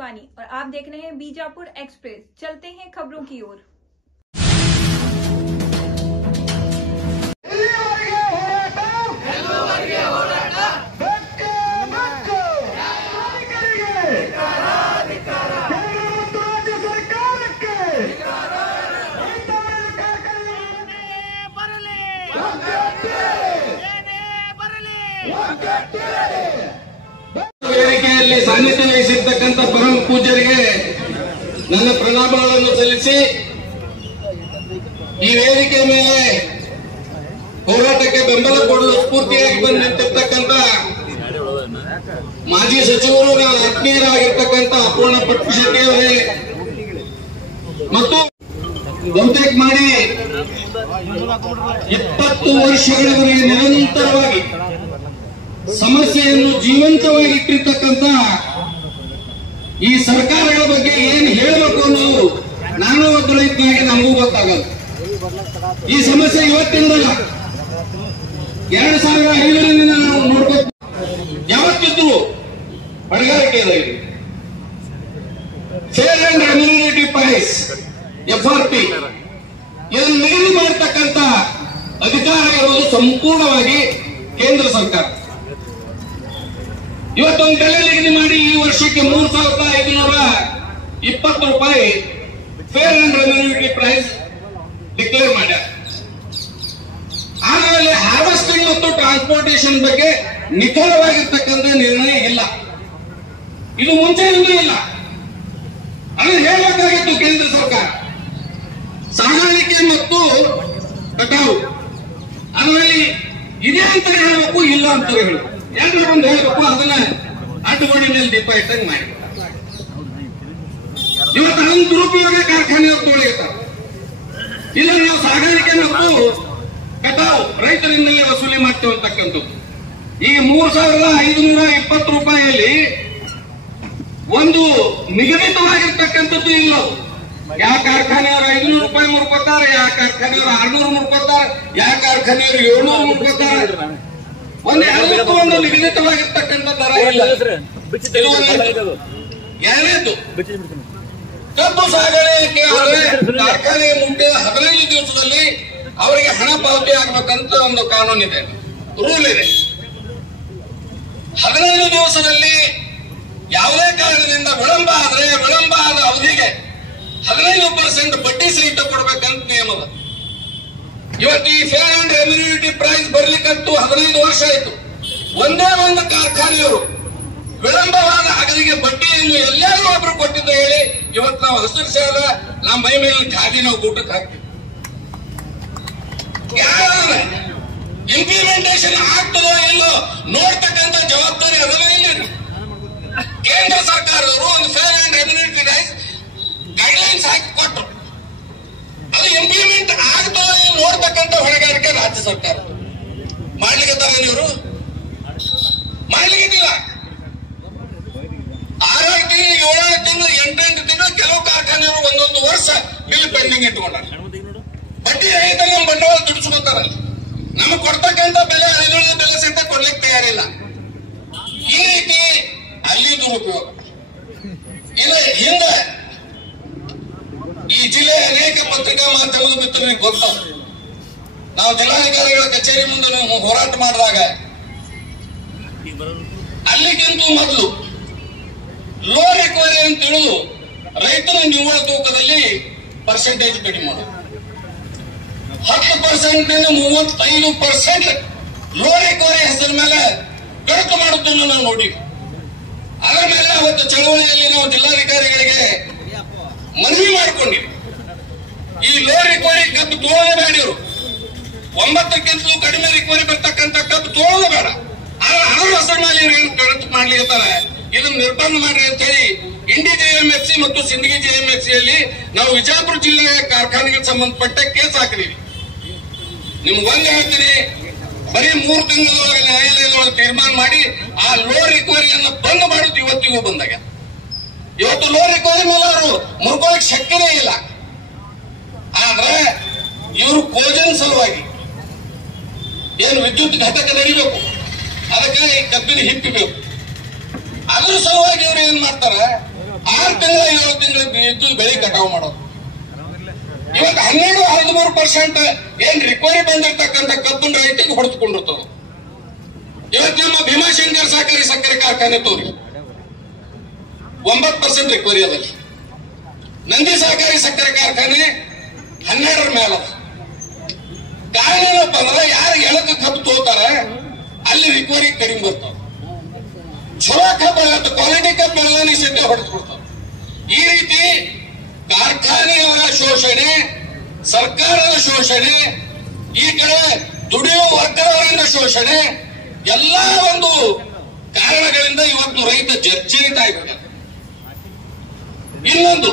वानी और आप देख रहे हैं बीजापुर एक्सप्रेस। चलते हैं खबरों की ओर। ವೇದಿಕೆಯಲ್ಲಿ ಸಾನ್ನಿಧ್ಯ ವಹಿಸಿರ್ತಕ್ಕಂಥ ಪರಮ ಪೂಜ್ಯರಿಗೆ ನನ್ನ ಪ್ರಣಾಮಗಳನ್ನು ಸಲ್ಲಿಸಿ ಈ ವೇದಿಕೆ ಮೇಲೆ ಹೋರಾಟಕ್ಕೆ ಬೆಂಬಲ ಕೊಡಲು ಸ್ಫೂರ್ತಿಯಾಗಿ ಬಂದು ನಿಂತಿರ್ತಕ್ಕಂಥ ಮಾಜಿ ಸಚಿವರು ಆತ್ಮೀಯರಾಗಿರ್ತಕ್ಕಂಥ ಅಪೂರ್ಣ ಪಟ್ಪಶೆಟ್ಟಿ ಅವರೇ ಮತ್ತು ಬಹುತೇಕ ಮಾಡಿ 20 ವರ್ಷಗಳವರೆಗೆ ನಿರಂತರವಾಗಿ ಸಮಸ್ಯೆಯನ್ನು ಜೀವಂತವಾಗಿ ಇಟ್ಟಿರ್ತಕ್ಕಂಥ ಈ ಸರ್ಕಾರಗಳ ಬಗ್ಗೆ ಏನ್ ಹೇಳಬೇಕು ಅನ್ನೋದು ನಾನು ಒಬ್ಬ ರೈತನಾಗಿ ನಮಗೂ ಗೊತ್ತಾಗಲ್ಲ. ಈ ಸಮಸ್ಯೆ ಇವತ್ತಿಂದಲ್ಲ, 2005ರಿಂದ ನಾವು ನೋಡ್ಬೇಕು. ಯಾವತ್ತಿದ್ರು ಹೊಣೆಗಾರಿಕೆಯಾಗಿದೆ. Fair and remunerative price FRP ಇದನ್ನು ನಿಗದಿ ಮಾಡತಕ್ಕಂಥ ಅಧಿಕಾರ ಇರುವುದು ಸಂಪೂರ್ಣವಾಗಿ ಕೇಂದ್ರ ಸರ್ಕಾರ. ಇವತ್ತೊಂದು ಬೆಲೆ ನಿಗದಿ ಮಾಡಿ ಈ ವರ್ಷಕ್ಕೆ 3,520 ರೂಪಾಯಿ fair and remunerative price declare ಮಾಡ್ಯಾರ. ಆಮೇಲೆ ಹಾರ್ವೆಸ್ಟಿಂಗ್ ಮತ್ತು ಟ್ರಾನ್ಸ್ಪೋರ್ಟೇಷನ್ ಬಗ್ಗೆ ನಿಖರವಾಗಿರ್ತಕ್ಕಂಥ ನಿರ್ಣಯ ಇಲ್ಲ. ಇದು ಮುಂಚೆಯಿಂದ ಇಲ್ಲ, ಅದನ್ನು ಹೇಳಬೇಕಾಗಿತ್ತು ಕೇಂದ್ರ ಸರ್ಕಾರ. ಸಾಗಾಣಿಕೆ ಮತ್ತು ಕಟಾವು ಆಮೇಲೆ ಇದೆ ಅಂತ ಹೇಳಬೇಕು, ಇಲ್ಲ ಅಂತ ಹೇಳಬೇಕು, ಎಲ್ಲರೂ ಒಂದು ಹೇಳಬೇಕು. ಅದನ್ನ ಅಡ್ಡಗೋಡಿ ಮೇಲೆ ದೀಪ ಇಟ್ಟಂಗೆ ಮಾಡಿ ಇವತ್ತು ಅದನ್ನು ದುರುಪಯೋಗ ಕಾರ್ಖಾನೆಯವರು ತೊಳೆಯುತ್ತಾರೆ. ಇಲ್ಲ ನಾವು ಸಾಗಾಣಿಕೆ ಮತ್ತು ಕಟಾವು ರೈತರಿಂದಲೇ ವಸೂಲಿ ಮಾಡ್ತೇವೆ ಅಂತಕ್ಕಂಥದ್ದು. ಈಗ 3,520 ರೂಪಾಯಿಯಲ್ಲಿ ಒಂದು ನಿಗದಿತವಾಗಿರ್ತಕ್ಕಂಥದ್ದು ಇಲ್ಲ. ಯಾವ ಕಾರ್ಖಾನೆಯವರು 500 ರೂಪಾಯಿ ಮುರ್ಕೋತಾರೆ, ಯಾವ ಕಾರ್ಖಾನೆಯವರು 600 ಮುರ್ಕೋತಾರೆ, ಯಾವ ಕಾರ್ಖಾನೆಯವರು 700 ಮುರ್ಕೋತಾರೆ. ಎಲ್ಲದಕ್ಕೂ ಒಂದು ನಿಗದಿತವಾಗಿರ್ತಕ್ಕಂಥ ದರ ಇಲ್ಲ. ಎರಡನೇದು ಕಬ್ಬು ಸಾಗಾಣಿಕೆ ಕಾರ್ಖಾನೆ ಮುಟ್ಟಿದ 15 ದಿವಸದಲ್ಲಿ ಅವರಿಗೆ ಹಣ ಪಾವತಿ ಆಗಬೇಕಂತ ಒಂದು ಕಾನೂನಿದೆ, ರೂಲ್ ಇದೆ. 15 ದಿವಸದಲ್ಲಿ ಯಾವುದೇ ಕಾರಣದಿಂದ ವಿಳಂಬ ಆದ ಅವಧಿಗೆ 15% ಬಡ್ಡಿ ಸಹಿತ ಕೊಡಬೇಕಂತ ನಿಯಮದ. ಇವತ್ತು ಈ ಫೇರ್ ಅಂಡ್ ರೆಮ್ಯುನರೇಟಿವ್ ಪ್ರೈಸ್ ಬರ್ಲಿಕ್ಕಂತೂ 15 ವರ್ಷ ಆಯ್ತು. ಒಂದೇ ಒಂದು ಕಾರ್ಖಾನೆಯವರು ವಿಳಂಬವಾದ ಅವಧಿಗೆ ಬಡ್ಡಿಯನ್ನು ಎಲ್ಲರೂ ಒಬ್ರು ಕೊಟ್ಟಿದ್ದು ಹೇಳಿ ಇವತ್ತು ನಾವು ಹಸಿರು ಸೇದ ನಮ್ಮ ಮೈ ಮೇಲೆ ಖಾದಿ ನಾವು ಊಟಕ್ಕೆ ಹಾಕ್ತೀವಿ. ಇಂಪ್ಲಿಮೆಂಟೇಷನ್ ಆಗ್ತದೋ ಇಲ್ಲೋ ನೋಡ್ತಕ್ಕಂಥ ಜವಾಬ್ದಾರಿ ಅದನ್ನ ಇಲ್ಲ. ಕೇಂದ್ರ ಸರ್ಕಾರದವರು ಒಂದು fair and remunerative price guidelines ಹಾಕಿ ಕೊಟ್ಟರು, ಅದು ಇಂಪ್ಲಿಮೆಂಟ್ ಆಗ್ತದೋ ನೋಡ್ತಕ್ಕಂಥ ಹೊಣೆಗಾರಿಕೆ ರಾಜ್ಯ ಸರ್ಕಾರ ಮಾಡ್ಲಿಕ್ಕೆ ಇವರು ಮಾಡ್ಲಿಕ್ಕಿಲ್ಲ. 6 ತಿಂಗಳು 7 ತಿಂಗಳು 8 ತಿಂಗಳು ಕೆಲವು ಕಾರ್ಖಾನೆಯವರು ಒಂದೊಂದು ವರ್ಷ ಬಿಲ್ ಪೆಂಡಿಂಗ್ ಇಟ್ಕೊಂಡಾರೆ. ಬಡ್ಡಿ ರಹಿತ ನಮ್ಮ ಬಂಡವಾಳ ದುಡಿಸ್ಕೊತಾರೆ. ನಮಗೆ ಕೊಡ್ತಕ್ಕಂಥ ಬೆಲೆ ಅಳಿದುಳಿದ ಬೆಲೆ ಸಹಿತ ಕೊಡ್ಲಿಕ್ಕೆ ತಯಾರಿಲ್ಲ. ಈ ರೀತಿ ಅಲ್ಲಿ ದುರುಪಯೋಗ ಇಲ್ಲ. ಹಿಂದೆ ಈ ಜಿಲ್ಲೆಯ ಅನೇಕ ಪತ್ರಿಕಾ ಮಾಧ್ಯಮದ ಮಿತ್ರರಿಗೆ ಗೊತ್ತ, ನಾವು ಜಿಲ್ಲಾಧಿಕಾರಿಗಳ ಕಚೇರಿ ಮುಂದೆ ನಾವು ಹೋರಾಟ ಮಾಡಿದಾಗ ಅಲ್ಲಿಗಿಂತೂ ಮೊದಲು ಲೋ ರಿಕವರಿ ಅಂತ ತಿಳಿದು ರೈತರ ನಿವ್ವಳ ತೂಕದಲ್ಲಿ ಪರ್ಸೆಂಟೇಜ್ ಕಡಿಮೆ ಮಾಡೋದು. 10% 35% ಲೋ ರಿಕವರಿ ಹೆಸರ ಮೇಲೆ ಕಡಿತ ಮಾಡುವುದನ್ನು ನಾವು ನೋಡಿವಿ. ಅದರ ಮೇಲೆ ಅವತ್ತು ಚಳವಳಿಯಲ್ಲಿ ನಾವು ಜಿಲ್ಲಾಧಿಕಾರಿಗಳಿಗೆ ಮನವಿ ಮಾಡಿಕೊಂಡಿವಿ. ಈ ಲೋ ರಿಕವರಿ ಕಬ್ಬು ತೋಳಬೇಡಿರು, 9ಕ್ಕಿಂತಲೂ ಕಡಿಮೆ ರಿಕವರಿ ಬರ್ತಕ್ಕಂಥ ಕಬ್ಬು ತೋಳಬೇಡ. ಆದ್ರೆ ಅದರ ಹೆಸರ ಮೇಲೆ ಇವ್ರು ಏನು ಕಡಿತ ಮಾಡ್ಲಿಕ್ಕಿರ್ತಾರೆ, ಇದನ್ನು ನಿರ್ಬಂಧ ಮಾಡ್ರಿ ಅಂತ ಹೇಳಿ ಇಂಡಿ JMFC ಮತ್ತು ಸಿಂದಗಿ JMFCಯಲ್ಲಿ ನಾವು ವಿಜಯಪುರ ಜಿಲ್ಲೆಯ ಕಾರ್ಖಾನೆಗೆ ಸಂಬಂಧಪಟ್ಟ ಕೇಸ್ ಹಾಕಿದೀವಿ. ನಿಮ್ಗೊಂದು ಹೇಳ್ತೀನಿ, ಬರೀ 3 ತಿಂಗಳೊಳಗೆ ನ್ಯಾಯಾಲಯದೊಳಗೆ ತೀರ್ಮಾನ ಮಾಡಿ ಆ ಲೋ ರಿಕವರಿಯನ್ನು ಬಂದ್ ಮಾಡುದು ಇವತ್ತಿಗೂ ಬಂದಾಗ. ಇವತ್ತು ಲೋ ರಿಕವರಿ ಮೇಲೆ ಅವರು ಮುರ್ಕೊಳ್ಳಕ್ಕೆ ಶಕ್ಯನೇ ಇಲ್ಲ. ಆದ್ರೆ ಇವರು ಕೋಜನ್ ಸಲುವಾಗಿ ಏನು ವಿದ್ಯುತ್ ಘಟಕ ನಡಿಬೇಕು, ಅದಕ್ಕೆ ಕಬ್ಬಿನ ಹಿಪ್ಪಿಬೇಕು, ಅದ್ರ ಸಲುವಾಗಿ ಇವ್ರು ಏನ್ ಮಾಡ್ತಾರೆ, 6 ತಿಂಗಳ 7 ತಿಂಗಳ ಇದ್ದು ಬೆಳೆ ಕಟಾವು ಮಾಡೋದು. ಇವತ್ತು 12-13% ಏನ್ ರಿಕವರಿ ಬಂದಿರ್ತಕ್ಕಂಥ ಕಬ್ಬನ್ ರೈತರಿಗೆ ಹೊಡೆದುಕೊಂಡಿರ್ತದೆ. ಇವತ್ತು ನಮ್ಮ ಭೀಮಾಶಂಕರ್ ಸಹಕಾರಿ ಸಕ್ಕರೆ ಕಾರ್ಖಾನೆ ತೋರಿ 9% ರಿಕವರಿ ಅದಲ್ಲಿ. ನಂದಿ ಸಹಕಾರಿ ಸಕ್ಕರೆ ಕಾರ್ಖಾನೆ 12ರ ಮೇಲೆ ಅದ. ಕಾರಣ ಏನಪ್ಪ ಅಂದ್ರೆ ಯಾರು ಎಳಕ ಕಬ್ಬು ತೋತಾರ ಅಲ್ಲಿ ರಿಕವರಿ ಕಡಿಮೆ ಬರ್ತಾವ. ಚಲೋ ಕಬ್ಬು ಕ್ವಾಲಿಟಿ ಕಬ್ಬು ಎಲ್ಲ ನೀವು ಸಿದ್ಧ ಹೊಡೆದ್ಬಿಡ್ತಾವ. ಈ ರೀತಿ ಕಾರ್ಖಾನೆಯವರ ಶೋಷಣೆ, ಸರ್ಕಾರದ ಶೋಷಣೆ, ಈ ಕಡೆ ದುಡಿಯುವ ವರ್ಗದವರಿಂದ ಶೋಷಣೆ, ಎಲ್ಲಾ ಒಂದು ಕಾರಣಗಳಿಂದ ಇವತ್ತು ರೈತ ಜರ್ಜರಿತ ಆಗಿಬಿಟ್ಟ. ಇನ್ನೊಂದು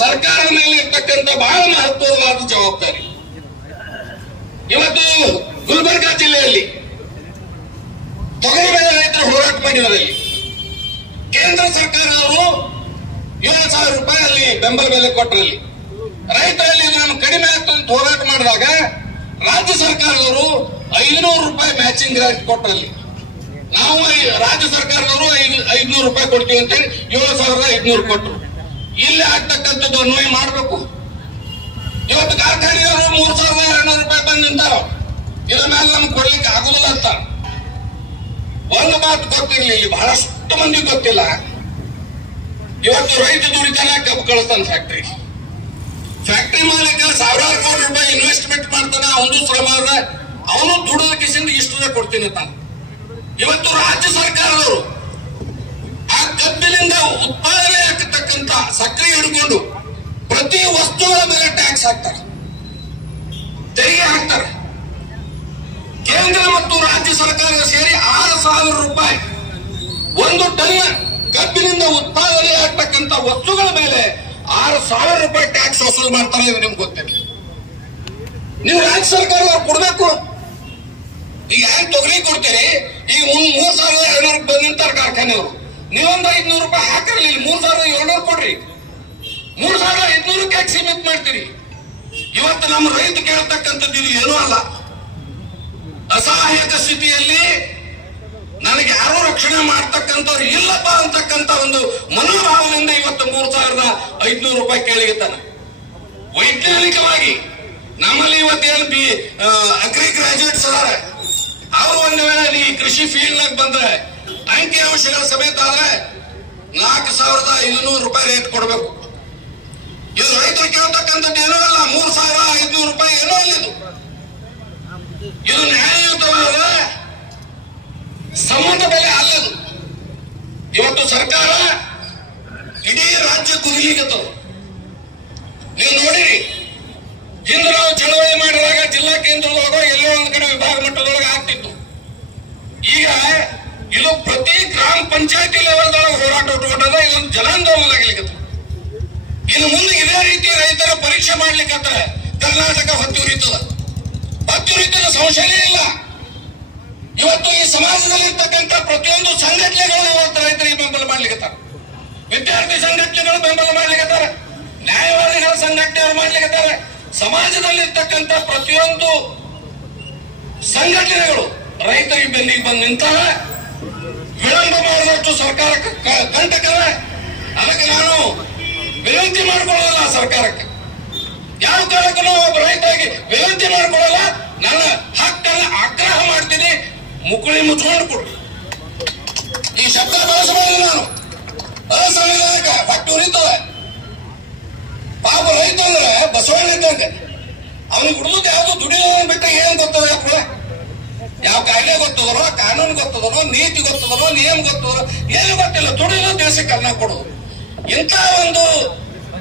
ಸರ್ಕಾರದ ಮೇಲೆ ಇರ್ತಕ್ಕಂಥ ಬಹಳ ಮಹತ್ವವಾದ ಜವಾಬ್ದಾರಿ. ಇವತ್ತು ಗುಲ್ಬರ್ಗಾ ಜಿಲ್ಲೆಯಲ್ಲಿ ತೊಗರಿ ಬೆಳೆ ರೈತರು ಹೋರಾಟ ಮಾಡಿದರಲ್ಲಿ ಕೇಂದ್ರ ಸರ್ಕಾರದವರು 7,000 ರೂಪಾಯಿ ಅಲ್ಲಿ ಬೆಂಬಲ ಬೆಲೆ ಕೊಟ್ಟರಲ್ಲಿ ರೈತರಲ್ಲಿ ನಾನು ಕಡಿಮೆ ಆಗ್ತದೆ ಅಂತ ಹೋರಾಟ ಮಾಡಿದಾಗ ರಾಜ್ಯ ಸರ್ಕಾರದವರು 500 ರೂಪಾಯಿ ಮ್ಯಾಚಿಂಗ್ ಗ್ರಾಂಟ್ ಕೊಟ್ಟರಲ್ಲಿ ನಾವು ರಾಜ್ಯ ಸರ್ಕಾರದವರು 500 ರೂಪಾಯಿ ಕೊಡ್ತೀವಿ ಅಂತೇಳಿ 7,500 ಕೊಟ್ಟರು. ಇಲ್ಲಿ ಆಗ್ತಕ್ಕಂಥದ್ದು ಅನ್ವಯ ಮಾಡಬೇಕು. ಇವತ್ತು ಕಾರ್ಖಾನೆಯವರು 3,200 ರೂಪಾಯಿ ಬಂದು ನಿಂತಾರ. ಇದರ ಮೇಲೆ ನಮ್ಗೆ ಕೊಡ್ಲಿಕ್ಕೆ ಆಗುದಿಲ್ಲ ಅಂತ ಒಂದು ಮಾತು ಗೊತ್ತಿರ್ಲಿಲ್ಲ, ಬಹಳಷ್ಟು ಮಂದಿ ಗೊತ್ತಿಲ್ಲ. ಇವತ್ತು ರೈತ ದುಡಿತಾನೆ ಕಬ್ಬು ಕಳಿಸ್ತಾನೆ ಫ್ಯಾಕ್ಟರಿ ಮಾಲೀಕ ಸಾವಿರಾರು ಕೋಟಿ ರೂಪಾಯಿ ಇನ್ವೆಸ್ಟ್ಮೆಂಟ್ ಮಾಡ್ತಾನೆ. ಅವನು ಶ್ರಮ ಅದ, ಅವನು ದುಡಿದ ಕಿಸಿಂದ ಇಷ್ಟದ ಕೊಡ್ತೀನಿ ತಾನೆ. ಇವತ್ತು ರಾಜ್ಯ ಸರ್ಕಾರದವರು ಆ ಕಬ್ಬಿನಿಂದ ಉತ್ಪಾದನೆ ಆಗ್ತಕ್ಕಂಥ ಸಕ್ಕರೆ ಹಿಡ್ಕೊಂಡು ಪ್ರತಿ ವಸ್ತುಗಳ ಮೇಲೆ ಟ್ಯಾಕ್ಸ್ ಹಾಕ್ತಾರೆ, ತೆರಿಗೆ ಹಾಕ್ತಾರೆ. ಕೇಂದ್ರ ಮತ್ತು ರಾಜ್ಯ ಸರ್ಕಾರ ಸೇರಿ 6,000 ರೂಪಾಯಿ ಒಂದು ಟನ್ ಕಬ್ಬಿನಿಂದ ಉತ್ಪಾದನೆ ಆಗ್ತಕ್ಕಂಥ ವಸ್ತುಗಳ ಮೇಲೆ 6,000 ರೂಪಾಯಿ ಟ್ಯಾಕ್ಸ್ ವಸೂಲು ಮಾಡ್ತಾರೆ. ಇದು ನಿಮ್ಗೆ ಗೊತ್ತಿಲ್ಲ. ನೀವು ರಾಜ್ಯ ಸರ್ಕಾರದವ್ರು ಕೊಡ್ಬೇಕು. ಈಗ ಹ್ಯಾಂಗ್ ತೊಗರಿ ಕೊಡ್ತೀರಿ, ಈಗ 3,200 ಬಂದು ನಿಂತಾರ ಕಾರ್ಖಾನೆಯವರು. ನೀವೊಂದು 500 ರೂಪಾಯಿ ಹಾಕಿರ್ಲಿಲ್ಲ, 3,700 ಕೊಡ್ರಿ. 3,500 ಯಾಕೆ ಸೀಮಿತ ಮಾಡ್ತೀರಿ? ಇವತ್ತು ನಮ್ಮ ರೈತ ಕೇಳ್ತಕ್ಕಂಥದ್ದು ಇದು ಏನೂ ಅಲ್ಲ. ಅಸಹಾಯಕ ಸ್ಥಿತಿಯಲ್ಲಿ ನನಗೆ ಯಾರು ರಕ್ಷಣೆ ಮಾಡ್ತಕ್ಕಂಥವ್ರು ಇಲ್ಲಪ್ಪ ಅಂತಕ್ಕಂಥ ಒಂದು ಮನೋಭಾವನೆಯಿಂದ ಇವತ್ತು 3,500 ರೂಪಾಯಿ ಕೇಳಿಗಿದ್ದಾನೆ. ವೈಜ್ಞಾನಿಕವಾಗಿ ನಮ್ಮಲ್ಲಿ ಇವತ್ತೇನು ಅಗ್ರಿ ಗ್ರಾಜುಯೇಟ್ಸ್ ಅದಾರ, ಅವರು ಒಂದು ವೇಳೆ ಈ ಕೃಷಿ ಫೀಲ್ಡ್ ನಾಗ ಬಂದ್ರೆ ಅಂಕಿ ಅಂಶಗಳ ಸಮೇತ ಆದ್ರೆ 4,500 ರೂಪಾಯಿ ರೇಟ್ ಕೊಡಬೇಕು. ಇದು ರೈತರು ಕೇಳ್ತಕ್ಕಂಥದ್ದು ಏನೋ ಅಲ್ಲ, 3,500 ರೂಪಾಯಿ ಏನೋ ಅಲ್ಲ. ಇದು ನ್ಯಾಯಯುತವಾದ ಸಂಬಂಧ ಬೆಲೆ ಅಲ್ಲದು. ಇವತ್ತು ಸರ್ಕಾರ ಇಡೀ ರಾಜ್ಯ ಕುದಿಲಿಗತ್ತದು. ನೀವು ನೋಡಿರಿ, ಹಿಂದೆ ನಾವು ಚಳವಳಿ ಮಾಡಿದಾಗ ಜಿಲ್ಲಾ ಕೇಂದ್ರದೊಳಗ ಎಲ್ಲೋ ಒಂದ್ ಕಡೆ ವಿಭಾಗ ಮಟ್ಟದೊಳಗೆ ಆಗ್ತಿತ್ತು. ಈಗ ಇದು ಪ್ರತಿ ಗ್ರಾಮ ಪಂಚಾಯತಿ ಲೆವೆಲ್ದೊಳಗೆ ಹೋರಾಟ ಉಟ್ಕೊಂಡದ. ಇದೊಂದು ಜನಾಂದೋಲನ ಆಗ್ಲಿಕ್ಕೆ. ಇನ್ನು ಮುಂದೆ ಇದೇ ರೀತಿ ರೈತರ ಪರೀಕ್ಷೆ ಮಾಡ್ಲಿಕ್ಕೆ ಕರ್ನಾಟಕ ಹೊತ್ತುರಿತದ. ಹೊತ್ತುರಿತದ ಸಂಶಯನೇ ಇಲ್ಲ. ಇವತ್ತು ಈ ಸಮಾಜದಲ್ಲಿ ಇರ್ತಕ್ಕಂಥ ಪ್ರತಿಯೊಂದು ಸಂಘಟನೆಗಳು ಇವತ್ತು ರೈತರಿಗೆ ಬೆಂಬಲ ಮಾಡ್ಲಿಕ್ಕೆ, ವಿದ್ಯಾರ್ಥಿ ಸಂಘಟನೆಗಳು ಬೆಂಬಲ ಮಾಡ್ಲಿಕ್ಕೆ, ನ್ಯಾಯವಾದಿಗಳ ಸಂಘಟನೆಗಳು ಮಾಡ್ಲಿಕ್ಕೆ, ಸಮಾಜದಲ್ಲಿರ್ತಕ್ಕಂಥ ಪ್ರತಿಯೊಂದು ಸಂಘಟನೆಗಳು ರೈತರಿಗೆ ಬೆನ್ನಿಗೆ ಬಂದು ನಿಂತಾಗ ವಿಳಂಬ ಮಾಡಿದಷ್ಟು ಸರ್ಕಾರಕ್ಕೆ ಕಂಟಕರ. ಅದಕ್ಕೆ ನಾನು ವಿನಂತಿ ಮಾಡ್ಕೊಳ್ಳಲ್ಲ ಸರ್ಕಾರಕ್ಕೆ. ಯಾವ ಕಾಲಕ್ಕೂ ಒಬ್ಬ ರೈತರಿಗೆ ವಿನಂತಿ ಮಾಡ್ಕೊಳ್ಳಲ್ಲ. ನನ್ನ ಹಕ್ಕನ್ನು ಆಗ್ರಹ ಮಾಡ್ತೀನಿ, ಮುಕುಳಿ ಮುಚ್ಕೊಂಡು ಕೊಡ್ರಿ. ಈ ಶಬ್ದ ಬಳಸಬಹುದು. ನಾನು ಅಸಂವಿಧಾನಿಕ ಹೊಟ್ಟೆ ಉರಿತದೆ. ಪಾಪ ರೈತ ಅಂದ್ರೆ ಬಸವಣ್ಣ ಇದ್ದಂತೆ. ಅವನಿಗೆ ಹುಡುಗ ಯಾವ್ದು ದುಡಿಯೋದನ್ನ ಬಿಟ್ಟ ಏನ್ ಗೊತ್ತದ? ಯಾವ ಕಾಯ್ದೆ ಗೊತ್ತದರೋ, ಕಾನೂನು ಗೊತ್ತದರೋ, ನೀತಿ ಗೊತ್ತದರೋ, ನಿಯಮ ಗೊತ್ತದರೋ ಏನು ಗೊತ್ತಿಲ್ಲ. ದುಡಿಯೋದು ದೇಶಕ್ಕೆ ಅನ್ನ ಕೊಡೋದು. ಇಂಥ ಒಂದು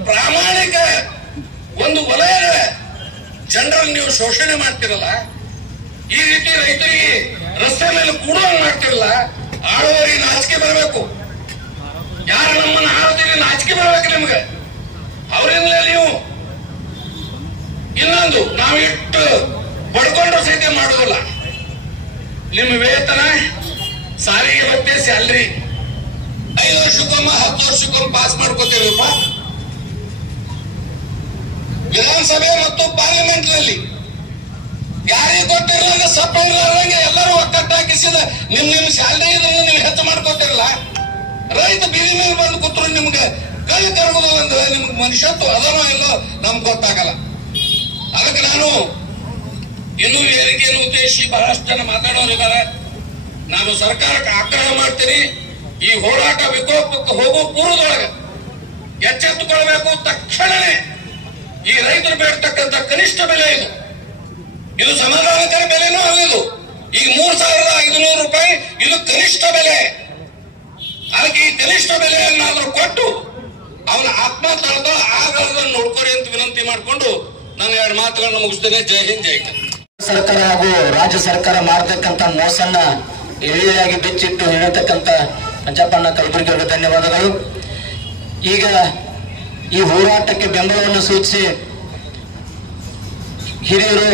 ಪ್ರಾಮಾಣಿಕ ಒಂದು ವಲಯದ ಜನರನ್ನು ನೀವು ಶೋಷಣೆ ಮಾಡ್ತಿರಲ್ಲ, ಈ ರೀತಿ ರೈತರಿಗೆ ರಸ್ತೆ ಮೇಲೆ ಕೂಡುವಂಗ್ ಮಾಡ್ತಿರಲ್ಲ. ಆಳುವರಿಗೆ ನಾಚಿಕೆ ಬರಬೇಕು. ಯಾರು ನಮ್ಮನ್ನು ಆಳುತ್ತೀರಿ ನಾಚಿಕೆ ಬರಬೇಕು ನಿಮ್ಗೆ. ಅವರಿಂದಲೇ ನೀವು ಇನ್ನೊಂದು ನಾವು ಇಟ್ಟು ಬಡ್ಕೊಂಡ್ರು ಸಹಿತ ಮಾಡುವುದಿಲ್ಲ. ನಿಮ್ಮ ವೇತನ, ಸಾರಿಗೆ ಭತ್ಯೆ, ಸ್ಯಾಲ್ರಿ 5 ವರ್ಷಕ್ಕೊಮ್ಮ 10 ವರ್ಷಕ್ಕೊಮ್ಮ ಪಾಸ್ ಮಾಡ್ಕೋತೀರಪ್ಪ. ವಿಧಾನಸಭೆ ಮತ್ತು ಪಾರ್ಲಿಮೆಂಟ್ ನಲ್ಲಿ ಯಾರಿಗೆ ಗೊತ್ತಿರಲ್ಲ, ಸಪ್ಪ ಇರಲಾರಂಗೆ ಎಲ್ಲರೂ ಒಕ್ಕಟ್ಟಾಕಿಸಿದ ನಿಮ್ ಸ್ಯಾಲ್ರಿ ನೀವು ಹೆಚ್ಚು ಮಾಡ್ಕೋತಿರಲ್ಲ. ರೈತ ಬೀದಿ ಮೇಲೆ ಬಂದು ಕೂತ್ರು ನಿಮ್ಗೆ ಕಲ್ಲು ಕರಗೋದು ಅಂದ್ರೆ ನಿಮ್ಗೆ ಮನುಷ್ಯತ್ವ ಅದನೋ ಇಲ್ಲೋ ನಮ್ಗೆ ಗೊತ್ತಾಗಲ್ಲ. ಅದಕ್ಕೆ ನಾನು ಇನ್ನೂ ಏರಿಕೆಯನ್ನು ಉದ್ದೇಶಿಸಿ ಬಹಳಷ್ಟು ಜನ ಮಾತಾಡೋರಿದ್ದಾರೆ. ನಾನು ಸರ್ಕಾರಕ್ಕೆ ಆಗ್ರಹ ಮಾಡ್ತೀನಿ, ಈ ಹೋರಾಟ ವಿಕೋಪಕ್ಕೆ ಹೋಗೋ ಪೂರ್ವದೊಳಗೆ ಎಚ್ಚೆತ್ತುಕೊಳ್ಬೇಕು. ತಕ್ಷಣವೇ ಈ ರೈತರು ಬೇಡ್ತಕ್ಕಂಥ ಕನಿಷ್ಠ ಬೆಲೆ ಇದು ಸಮಾಧಾನಕರ ಬೆಲೆನೂ ಅಲ್ಲಿದು. ಈಗ 3,500 ರೂಪಾಯಿ ಇದು ಕನಿಷ್ಠ ಬೆಲೆ. ಅದಕ್ಕೆ ಈ ಕನಿಷ್ಠ ಬೆಲೆಯನ್ನಾದ್ರೂ ಕೊಟ್ಟು ಅವನ ಆತ್ಮ ತಳದ ಆಗೋದನ್ನು ನೋಡ್ಕೊಡಿ ಅಂತ ವಿನಂತಿ ಮಾಡಿಕೊಂಡು ನಾನು 2 ಮಾತುಗಳನ್ನು ಮುಗಿಸ್ತೇನೆ. ಜೈ ಹಿಂದ್, ಜೈ ಕರ್ನಾಟಕ. ಸರ್ಕಾರ ಹಾಗೂ ರಾಜ್ಯ ಸರ್ಕಾರ ಮಾಡತಕ್ಕಂತ ಮೋಸನ್ನ ಎಳೆಯಾಗಿ ಬಿಚ್ಚಿಟ್ಟು ಹೇಳತಕ್ಕಂತ ಪಂಚಪ್ಪಣ್ಣ ಕಲಬುರ್ಗಿ ಅವರಿಗೆ ಧನ್ಯವಾದಗಳು. ಈಗ ಈ ಹೋರಾಟಕ್ಕೆ ಬೆಂಬಲವನ್ನು ಸೂಚಿಸಿ ಹಿರಿಯರು,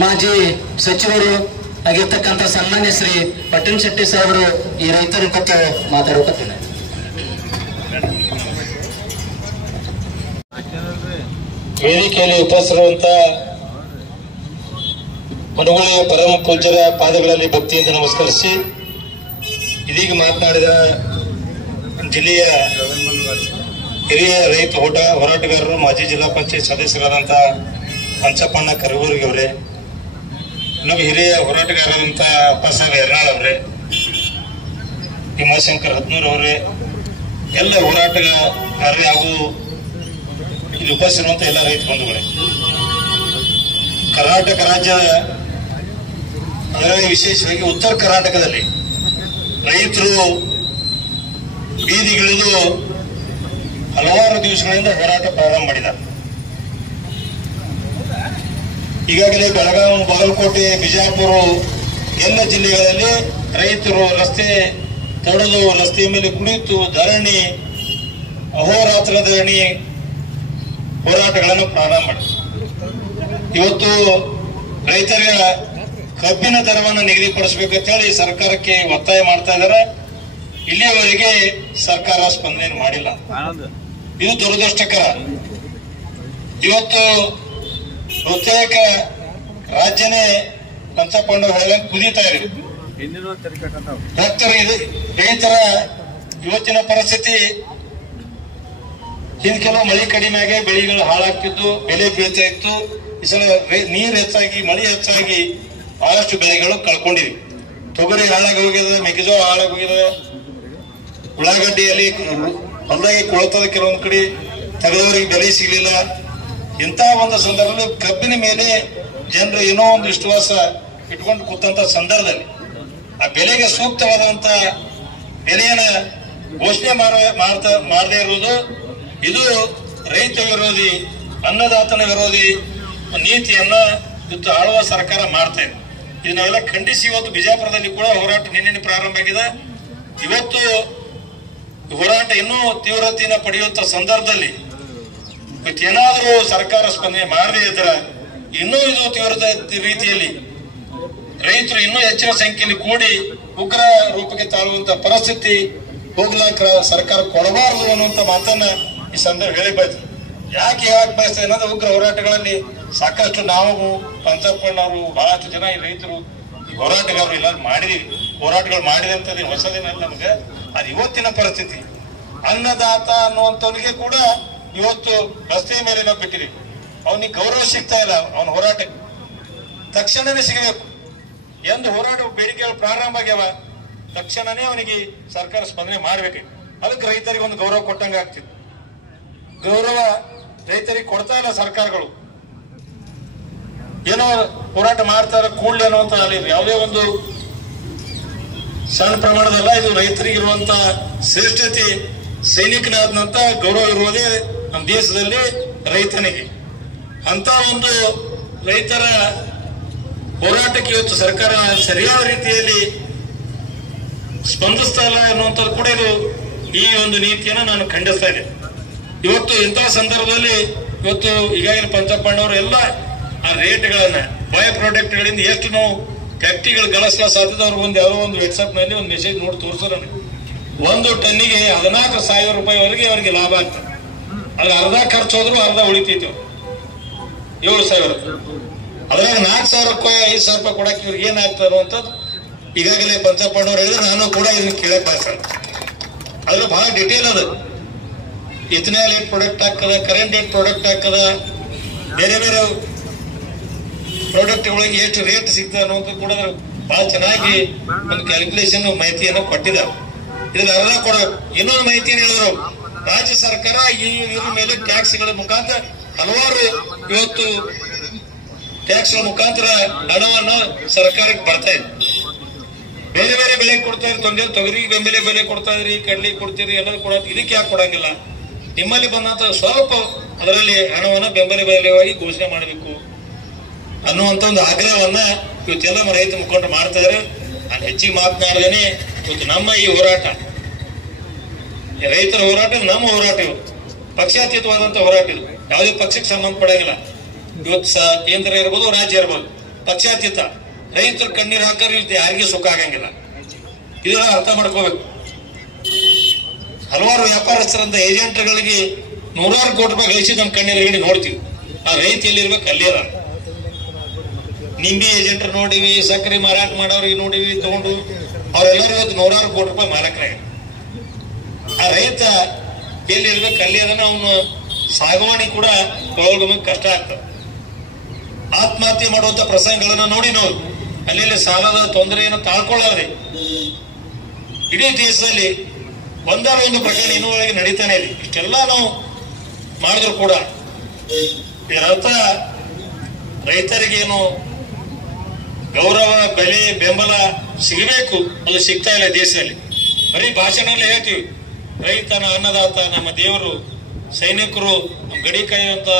ಮಾಜಿ ಸಚಿವರು ಆಗಿರ್ತಕ್ಕಂಥ ಸನ್ಮಾನ್ಯ ಶ್ರೀ ಪಟ್ಟಣ್ ಶೆಟ್ಟಿ ಸಾಹೇಬರು ಈ ರೈತರ ಕಥೆ ಮಾತಾಡೋಕತ್ತಿದ್ದಾರೆ. ವೇದಿಕೆಯಲ್ಲಿ ಉಪಸ್ಥಿರುವಂತ ಮನುಗುಳಿಯ ಪರಮ ಪೂಜ್ಯರ ಪಾದಗಳಲ್ಲಿ ಭಕ್ತಿಯಿಂದ ನಮಸ್ಕರಿಸಿ, ಇದೀಗ ಮಾತನಾಡಿದ ಜಿಲ್ಲೆಯ ಹಿರಿಯ ರೈತ ಹೋರಾಟಗಾರರು, ಮಾಜಿ ಜಿಲ್ಲಾ ಪಂಚಾಯತ್ ಸದಸ್ಯರಾದಂಥ ಪಂಚಪ್ಪಣ್ಣ ಕಲಬುರ್ಗಿ ಅವರೇ, ಇನ್ನೊಬ್ಬ ಹಿರಿಯ ಹೋರಾಟಗಾರರಂತ ಅಪ್ಪಸಾಹೇಬ್ ಯರ್ನಾಳ್ ಅವರೇ, ಹಿಮಾಶಂಕರ್ ಹತ್ನೂರ್ ಅವರೇ, ಎಲ್ಲ ಹೋರಾಟಗಾರರೇ ಹಾಗೂ ಇಲ್ಲಿ ಉಪಸ್ಥಿರುವಂತ ಎಲ್ಲ ರೈತ ಬಂಧುಗಳೇ, ಕರ್ನಾಟಕ ರಾಜ್ಯದ ಅದರಲ್ಲಿ ವಿಶೇಷವಾಗಿ ಉತ್ತರ ಕರ್ನಾಟಕದಲ್ಲಿ ರೈತರು ಬೀದಿಗಿಳಿದು ಹಲವಾರು ದಿವಸಗಳಿಂದ ಹೋರಾಟ ಪ್ರಾರಂಭ ಮಾಡಿದ್ದಾರೆ. ಈಗಾಗಲೇ ಬೆಳಗಾವಿ, ಬಾಗಲಕೋಟೆ, ಬಿಜಾಪುರ ಎಲ್ಲ ಜಿಲ್ಲೆಗಳಲ್ಲಿ ರೈತರು ರಸ್ತೆ ತಡೆದು, ರಸ್ತೆಯ ಮೇಲೆ ಕುಳಿತು ಧರಣಿ, ಅಹೋರಾತ್ರ ಧರಣಿ ಹೋರಾಟಗಳನ್ನು ಪ್ರಾರಂಭ ಮಾಡಿದ್ದಾರೆ. ಇವತ್ತು ರೈತರ ಕಬ್ಬಿನ ದರವನ್ನು ನಿಗದಿಪಡಿಸಬೇಕಂತ ಹೇಳಿ ಸರ್ಕಾರಕ್ಕೆ ಒತ್ತಾಯ ಮಾಡ್ತಾ ಇದ್ದಾರೆ. ಇಲ್ಲಿಯವರೆಗೆ ಸರ್ಕಾರ ಸ್ಪಂದನೆ ಮಾಡಿಲ್ಲ. ಇದು ದುರದೃಷ್ಟಕರ. ಇವತ್ತು ಬಹುತೇಕ ರಾಜ್ಯನೇ ಪಂಚಪ್ಪಣ್ಣ ಕುದೀತಾ ಇದೆ. ರೈತರ ಇವತ್ತಿನ ಪರಿಸ್ಥಿತಿ, ಹಿಂದ್ ಕೆಲವು ಮಳೆ ಕಡಿಮೆ ಆಗಿ ಬೆಳೆಗಳು ಹಾಳಾಗ್ತಿದ್ದು, ಬೆಲೆ ಬೀಳ್ತಾ ಇತ್ತು. ಈ ಸಲ ನೀರು ಹೆಚ್ಚಾಗಿ, ಮಳೆ ಹೆಚ್ಚಾಗಿ ಬಹಳಷ್ಟು ಬೆಳೆಗಳು ಕಳ್ಕೊಂಡಿವಿ. ತೊಗರಿ ಹಾಳಾಗಿ ಹೋಗಿದೆ, ಮೆಕ್ಕೆಜೋಳ ಹಾಳಾಗಿ ಹೋಗಿದೆ, ಉಳ್ಳಾಗಡ್ಡಿಯಲ್ಲಿ ಹೊಲದಾಗಿ ಕೊಳತದ, ಕೆಲವೊಂದು ಕಡೆ ತೆಗೆದವರಿಗೆ ಬೆಲೆ ಸಿಗಲಿಲ್ಲ. ಇಂತಹ ಒಂದು ಸಂದರ್ಭದಲ್ಲಿ ಕಬ್ಬಿನ ಮೇಲೆ ಜನರು ಏನೋ ಒಂದು ವಿಶ್ವಾಸ ಇಟ್ಕೊಂಡು ಕೂತಂತ ಸಂದರ್ಭದಲ್ಲಿ ಆ ಬೆಲೆಗೆ ಸೂಕ್ತವಾದಂತ ಬೆಲೆಯನ್ನ ಘೋಷಣೆ ಮಾಡದೇ ಇರುವುದು, ಇದು ರೈತ ವಿರೋಧಿ, ಅನ್ನದಾತನ ವಿರೋಧಿ ನೀತಿಯನ್ನ ಇವತ್ತು ಆಳುವ ಸರ್ಕಾರ ಮಾಡ್ತಾ ಇದೆ. ಇದನ್ನೆಲ್ಲ ಖಂಡಿಸಿ ಇವತ್ತು ಬಿಜಾಪುರದಲ್ಲಿ ಕೂಡ ಹೋರಾಟ ನಿನ್ನೆ ಪ್ರಾರಂಭ ಆಗಿದೆ. ಇವತ್ತು ಹೋರಾಟ ಇನ್ನೂ ತೀವ್ರತೆಯನ್ನು ಪಡೆಯುವಂತ ಸಂದರ್ಭದಲ್ಲಿ ಏನಾದರೂ ಸರ್ಕಾರ ಸ್ಪಂದನೆ ಮಾಡದೇ ಇದ್ರೆ ಇನ್ನೂ ಇದು ತೀವ್ರತೆ ರೀತಿಯಲ್ಲಿ ರೈತರು ಇನ್ನೂ ಹೆಚ್ಚಿನ ಸಂಖ್ಯೆಯಲ್ಲಿ ಕೂಡಿ ಉಗ್ರ ರೂಪಕ್ಕೆ ತಾಳುವಂತ ಪರಿಸ್ಥಿತಿ ಹೋಗ್ಲಾಕ ಸರ್ಕಾರ ಕೊಡಬಾರದು ಅನ್ನುವಂತ ಮಾತನ್ನ ಈ ಸಂದರ್ಭ ಹೇಳಿ ಬಯಸ್ತದೆ. ಯಾಕೆ ಬಯಸ್ತದೆ ಅನ್ನೋದು, ಉಗ್ರ ಹೋರಾಟಗಳಲ್ಲಿ ಸಾಕಷ್ಟು ನಾವು ಪಂಚಪ್ಪಣ್ಣವರು ಬಹಳಷ್ಟು ಜನ ಈ ರೈತರು ಈ ಹೋರಾಟಗಾರರು ಎಲ್ಲ ಮಾಡಿದೀವಿ. ಹೋರಾಟಗಳು ಮಾಡಿದಂತದ್ದು ಹೊಸದೇನಲ್ಲ ನಮ್ಗೆ. ಅದು ಇವತ್ತಿನ ಪರಿಸ್ಥಿತಿ. ಅನ್ನದಾತ ಅನ್ನುವಂಥವ್ರಿಗೆ ಕೂಡ ಇವತ್ತು ರಸ್ತೆ ಮೇಲೆ ನಾವು ಬಿಟ್ಟಿದ್ದೀವಿ. ಅವನಿಗೆ ಗೌರವ ಸಿಗ್ತಾ ಇಲ್ಲ. ಅವನ ಹೋರಾಟಕ್ಕೆ ತಕ್ಷಣನೇ ಸಿಗಬೇಕು. ಎಂದು ಹೋರಾಟ ಬೇಡಿಕೆಗಳು ಪ್ರಾರಂಭ ಆಗ್ಯಾವ, ತಕ್ಷಣನೇ ಅವನಿಗೆ ಸರ್ಕಾರ ಸ್ಪಂದನೆ ಮಾಡ್ಬೇಕು. ಅದಕ್ಕೆ ರೈತರಿಗೆ ಒಂದು ಗೌರವ ಕೊಟ್ಟಂಗೆ ಆಗ್ತಿತ್ತು. ಗೌರವ ರೈತರಿಗೆ ಕೊಡ್ತಾ ಇಲ್ಲ ಸರ್ಕಾರಗಳು. ಏನೋ ಹೋರಾಟ ಮಾಡ್ತಾರೆ ಕೂಡಲೇ ಅನ್ನುವಂತ ಅಲ್ಲಿ ಯಾವುದೇ ಒಂದು ಸಣ್ಣ ಪ್ರಮಾಣದಲ್ಲ. ಇದು ರೈತರಿಗೆ ಇರುವಂತ ಶ್ರೇಷ್ಠತೆ, ಸೈನಿಕನಾದಂತ ಗೌರವ ಇರುವುದೇ ನಮ್ಮ ದೇಶದಲ್ಲಿ ರೈತನಿಗೆ. ಅಂತ ಒಂದು ರೈತರ ಹೋರಾಟಕ್ಕೆ ಇವತ್ತು ಸರ್ಕಾರ ಸರಿಯಾದ ರೀತಿಯಲ್ಲಿ ಸ್ಪಂದಿಸ್ತಾ ಇಲ್ಲ ಅನ್ನುವಂಥದ್ದು ಕೂಡ ಇದು ಈ ಒಂದು ನೀತಿಯನ್ನು ನಾನು ಖಂಡಿಸ್ತಾ ಇದ್ದೇನೆ. ಇವತ್ತು ಇಂತಹ ಸಂದರ್ಭದಲ್ಲಿ ಇವತ್ತು ಈಗಾಗಲೇ ಪಂಚಪ್ಪಣ್ಣವರು ಎಲ್ಲ ಆ ರೇಟ್ಗಳನ್ನ, ಬೈ ಪ್ರಾಡಕ್ಟ್ ಗಳಿಂದ ಎಷ್ಟು ನಾವು ಫ್ಯಾಕ್ಟ್ರಿಗಳು ಗಳಿಸಲ ಸಾಧ್ಯತೆ ಅವ್ರಿಗೆ ಒಂದು ಯಾವುದೋ ಒಂದು ವಾಟ್ಸ್ಆಪ್ ನಲ್ಲಿ ಒಂದು ಮೆಸೇಜ್ ನೋಡಿ ತೋರಿಸೋಣ. 1 ಟನ್ನಿಗೆ 14,000 ರೂಪಾಯಿವರೆಗೆ ಅವರಿಗೆ ಲಾಭ ಆಗ್ತದೆ. ಅದ್ರ ಅರ್ಧ ಖರ್ಚು ಹೋದ್ರು ಅರ್ಧ ಉಳಿತೈತಿ. 7,000 ಅದ್ರಾಗ 4,000 ರೂಪಾಯಿ 5,000 ರೂಪಾಯಿ ಕೊಡಕ್ಕೆ ಇವ್ರಿಗೆ ಏನಾಗ್ತದೆ ಅನ್ನುವಂಥದ್ದು ಈಗಾಗಲೇ ಪಂಚಪ್ಪಣ್ಣವ್ರು ಹೇಳಿದ್ರೆ ನಾನು ಕೂಡ ಇದನ್ನ ಕೇಳಕ್ ಬಯಸ್ತಾರೆ. ಅದ್ರ ಬಹಳ ಡಿಟೇಲ್ ಅದು. ಇಥನಾಲ್ ಏಟ್ ಪ್ರಾಡಕ್ಟ್ ಹಾಕದ, ಕರೆಂಟ್ ಏಟ್ ಪ್ರಾಡಕ್ಟ್ ಹಾಕದ, ಬೇರೆ ಬೇರೆ ಪ್ರಾಡಕ್ಟ್ಗಳಿಗೆ ಎಷ್ಟು ರೇಟ್ ಸಿಗ್ತದೆ ಅನ್ನೋದು ಕೂಡ ಬಹಳ ಚೆನ್ನಾಗಿ ಒಂದು ಕ್ಯಾಲ್ಕುಲೇಷನ್ ಮಾಹಿತಿಯನ್ನು ಕೊಟ್ಟಿದ್ದಾರೆ. ಇದ್ರ ಅರ್ಧ ಕೊಡಬೇಕು. ಇನ್ನೊಂದು ಮಾಹಿತಿಯನ್ನು ಹೇಳಿದ್ರು, ರಾಜ್ಯ ಸರ್ಕಾರ ಇದ್ರ ಮೇಲೆ ಟ್ಯಾಕ್ಸ್ಗಳ ಮುಖಾಂತರ ಹಲವಾರು ಇವತ್ತು ಟ್ಯಾಕ್ಸ್ಗಳ ಮುಖಾಂತರ ಹಣವನ್ನು ಸರ್ಕಾರಕ್ಕೆ ಬರ್ತಾ ಇದೆ. ಬೇರೆ ಬೇರೆ ಬೆಲೆ ಕೊಡ್ತಾ ಇರ್ತಾರೆ. ತೊಗರಿ ಬೆಂಬಲ ಬೆಲೆ ಕೊಡ್ತಾ ಇದ್ರಿ, ಕಡ್ಲಿ ಕೊಡ್ತೀರಿ, ಎಲ್ಲರೂ ಕೊಡ. ಇದಕ್ಕೆ ಯಾಕೆ ಕೊಡಂಗಿಲ್ಲ? ನಿಮ್ಮಲ್ಲಿ ಬಂದಂತ ಸ್ವಲ್ಪ ಅದರಲ್ಲಿ ಹಣವನ್ನ ಬೆಂಬಲ ಬೆಲೆಯಾಗಿ ಘೋಷಣೆ ಮಾಡಬೇಕು ಅನ್ನುವಂತ ಒಂದು ಆಗ್ರಹವನ್ನ ಇವತ್ತೆಲ್ಲ ರೈತ ಮುಖಂಡರು ಮಾಡ್ತಾ ಇದ್ದಾರೆ. ನಾನು ಹೆಚ್ಚಿಗೆ ಮಾತನಾಡದೇನೆ ಇವತ್ತು ನಮ್ಮ ಈ ಹೋರಾಟ, ರೈತರ ಹೋರಾಟ ನಮ್ಮ ಹೋರಾಟ, ಇವತ್ತು ಪಕ್ಷಾತೀತವಾದಂತ ಹೋರಾಟ. ಇದು ಯಾವುದೇ ಪಕ್ಷಕ್ಕೆ ಸಂಬಂಧಪಡಂಗಿಲ್ಲ. ಇವತ್ತು ಕೇಂದ್ರ ಇರ್ಬೋದು, ರಾಜ್ಯ ಇರ್ಬೋದು, ಪಕ್ಷಾತೀತ. ರೈತರು ಕಣ್ಣೀರು ಹಾಕೋರು ಇವತ್ತು ಯಾರಿಗೂ ಸುಖ ಆಗಂಗಿಲ್ಲ. ಇದನ್ನ ಅರ್ಥ ಮಾಡ್ಕೋಬೇಕು. ಹಲವಾರು ವ್ಯಾಪಾರಸ್ಥರಂತ ಏಜೆಂಟ್ಗಳಿಗೆ 100 ಕೋಟಿ ರೂಪಾಯಿ ಗಳಿಸಿ ನಮ್ಮ ಕಣ್ಣೀರಿಗೆ ನೋಡ್ತೀವಿ. ಆ ರೈತ ಎಲ್ಲಿರ್ಬೇಕು ಅಲ್ಲಿ ಅದ. ನಿಂಬಿ ಏಜೆಂಟರ್ ನೋಡಿವಿ, ಸಕ್ಕರೆ ಮಾರಾಟ ಮಾಡೋರಿಗೆ ನೋಡಿವಿ, ತಗೊಂಡು ಅವರೆಲ್ಲರೂ ಇವತ್ತು 100 ಕೋಟಿ ರೂಪಾಯಿ ಮಾಲಕರಾಗ. ಆ ರೈತ ಎಲ್ಲಿರ್ಬೇಕು ಅಲ್ಲಿ ಅದನ್ನ ಅವನು ಸಾಗವಾಣಿ ಕೂಡ ತೊಗೊಳ್ಬೇಕು, ಕಷ್ಟ ಆಗ್ತದೆ. ಆತ್ಮಹತ್ಯೆ ಮಾಡುವಂತ ಪ್ರಸಂಗಗಳನ್ನ ನೋಡಿ ನಾವು ಅಲ್ಲಿ ಸಾಲದ ತೊಂದರೆಯನ್ನು ತಾಳ್ಕೊಳ್ಳಾರೆ. ಇಡೀ ದೇಶದಲ್ಲಿ ಒಂದರ ಒಂದು ಪ್ರಕರಣ ಇನ್ನೊಳಗೆ ನಡೀತಾನೆ ಇದೆ. ಇಷ್ಟೆಲ್ಲ ನಾವು ಮಾಡಿದ್ರು ಕೂಡ ಇದರರ್ಥ ರೈತರಿಗೇನು ಗೌರವ, ಬೆಲೆ, ಬೆಂಬಲ ಸಿಗಬೇಕು, ಅದು ಸಿಗ್ತಾ ಇಲ್ಲ ದೇಶದಲ್ಲಿ. ಬರೀ ಭಾಷಣದಲ್ಲಿ ಹೇಳ್ತೀವಿ ರೈತನ ಅನ್ನದಾತ, ನಮ್ಮ ದೇವರು, ಸೈನಿಕರು, ಗಡಿ ಕಾಯುವಂತ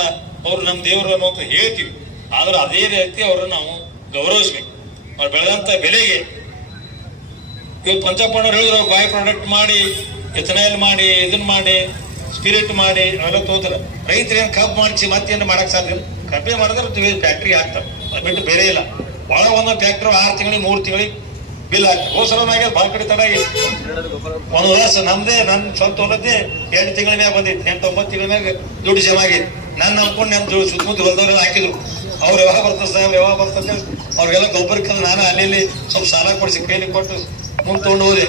ಅವ್ರು ನಮ್ಮ ದೇವರು ಅನ್ನೋಂತ ಹೇಳ್ತೀವಿ. ಆದ್ರೆ ಅದೇ ರೀತಿ ಅವರನ್ನು ನಾವು ಗೌರವಿಸ್ಬೇಕು. ಅವ್ರು ಬೆಳೆದಂತ ಬೆಲೆಗೆ ಇವತ್ತು ಪಂಚಪ್ಪಣ್ಣವ್ರು ಹೇಳಿದ್ರು, ಬೈ ಪ್ರಾಡಕ್ಟ್ ಮಾಡಿ, ಎಥನಾಲ್ ಮಾಡಿ, ಇದನ್ನ ಮಾಡಿ, ಸ್ಪಿರಿಟ್ ಮಾಡಿ ಅವೆಲ್ಲ ತೋತಾರೆ. ರೈತರೇನು ಕಬ್ಬು ಮಾಡಿಸಿ ಮತ್ತೇನು ಮಾಡಕ್ ಸಾಧ್ಯ? ಕಬ್ಬೆ ಮಾಡಿದ್ರೆ ಫ್ಯಾಕ್ಟ್ರಿ ಆಗ್ತಾರೆ, ಅದು ಬಿಟ್ಟು ಬೇರೆ ಇಲ್ಲ. ಬಹಳ ಒಂದೊಂದು ಫ್ಯಾಕ್ಟ್ರಿ 6 ತಿಂಗಳಿಗೆ 3 ತಿಂಗಳಿಗೆ ಬಿಲ್ ಆಗ್ತದೆ. ಹೋಸಲನಾಗ ಭಾಳ ಕಡೆ ತರ ಒಂದು ವರ್ಷ ನಮ್ದೇ ನನ್ನ ಸ್ವಂತ ಹೊಲದ್ದೇ 2 ತಿಂಗಳ ಮ್ಯಾಗ ಬಂದಿತ್ತು, 8-9 ತಿಂಗಳ ಮ್ಯಾಗ ದುಡ್ಡು ಜಮಾ ಆಗಿತ್ತು. ನಾನು ಅನ್ಕೊಂಡು ನಮ್ಮ ಸುತ್ತಮುತ್ತ ಹೊಲದವರೆಲ್ಲ ಹಾಕಿದ್ರು. ಅವ್ರು ಯಾವಾಗ ಬರ್ತದೆ ಸಾಹೇಬ್ರು, ಯಾವಾಗ ಬರ್ತದೆ, ಅವ್ರಿಗೆಲ್ಲ ಗೊಬ್ಬರಕ್ಕಂದ್ರೆ ನಾನು ಅಲ್ಲಿ ಸ್ವಲ್ಪ ಸಾಲ ಕೊಡಿಸಿ ಕೈಲಿ ಕೊಟ್ಟು ಮುಂದೆ ತಗೊಂಡು ಹೋದೆ.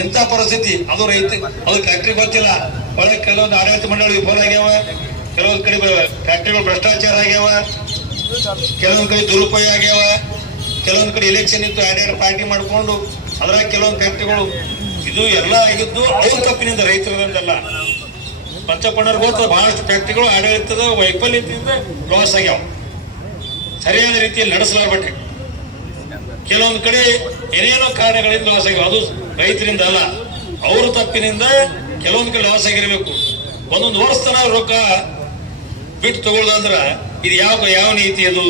ಇಂಥ ಪರಿಸ್ಥಿತಿ. ಅದು ರೈತ, ಅದು ಫ್ಯಾಕ್ಟ್ರಿ ಗೊತ್ತಿಲ್ಲ. ಒಳಗೆ ಕೆಲವೊಂದು ಆಡಳಿತ ಮಂಡಳಿ ವಿಫಲ ಆಗ್ಯಾವ, ಕೆಲವೊಂದು ಕಡೆ ಫ್ಯಾಕ್ಟ್ರಿಗಳು ಭ್ರಷ್ಟಾಚಾರ ಆಗ್ಯಾವ, ಕೆಲವೊಂದು ಕಡೆ ದುರುಪಯೋಗ ಆಗ್ಯಾವ, ಕೆಲವೊಂದು ಕಡೆ ಎಲೆಕ್ಷನ್ ಇತ್ತು, ಎರಡೆರಡು ಪಾರ್ಟಿ ಮಾಡಿಕೊಂಡು ಅದ್ರಾಗ ಕೆಲವೊಂದು ಫ್ಯಾಕ್ಟ್ರಿಗಳು. ಇದು ಎಲ್ಲ ಆಗಿದ್ದು ಅವ್ರ ತಪ್ಪಿನಿಂದ, ರೈತರದಲ್ಲ. ಪಂಚಪ್ಪಣ್ಣವ್ರಿಗೆ ಗೊತ್ತದ ಬಹಳಷ್ಟು ಫ್ಯಾಕ್ಟ್ರಿಗಳು ಆಡಳಿತದ ವೈಫಲ್ಯತೆಯಿಂದ ಲಾಸ್ ಆಗ್ಯಾವ, ಸರಿಯಾದ ರೀತಿಯಲ್ಲಿ ನಡೆಸಲಾರ್ಬಿಟ್ಟೆ. ಕೆಲವೊಂದು ಕಡೆ ಏನೇನೋ ಕಾರಣಗಳಿಂದ ಲಾಸ್ ಆಗ್ಯಾವ. ಅದು ರೈತರಿಂದ ಅಲ್ಲ, ಅವ್ರ ತಪ್ಪಿನಿಂದ ಕೆಲವೊಂದು ಕಡೆ ಲಾಸ್ ಆಗಿರ್ಬೇಕು. ಒಂದೊಂದು ವರ್ಷ ತನ ರೊಕ್ಕ ಬಿಟ್ಟು ತಗೊಳ್ಳೋದಂದ್ರ ಇದು ಯಾವ ನೀತಿ? ಅದು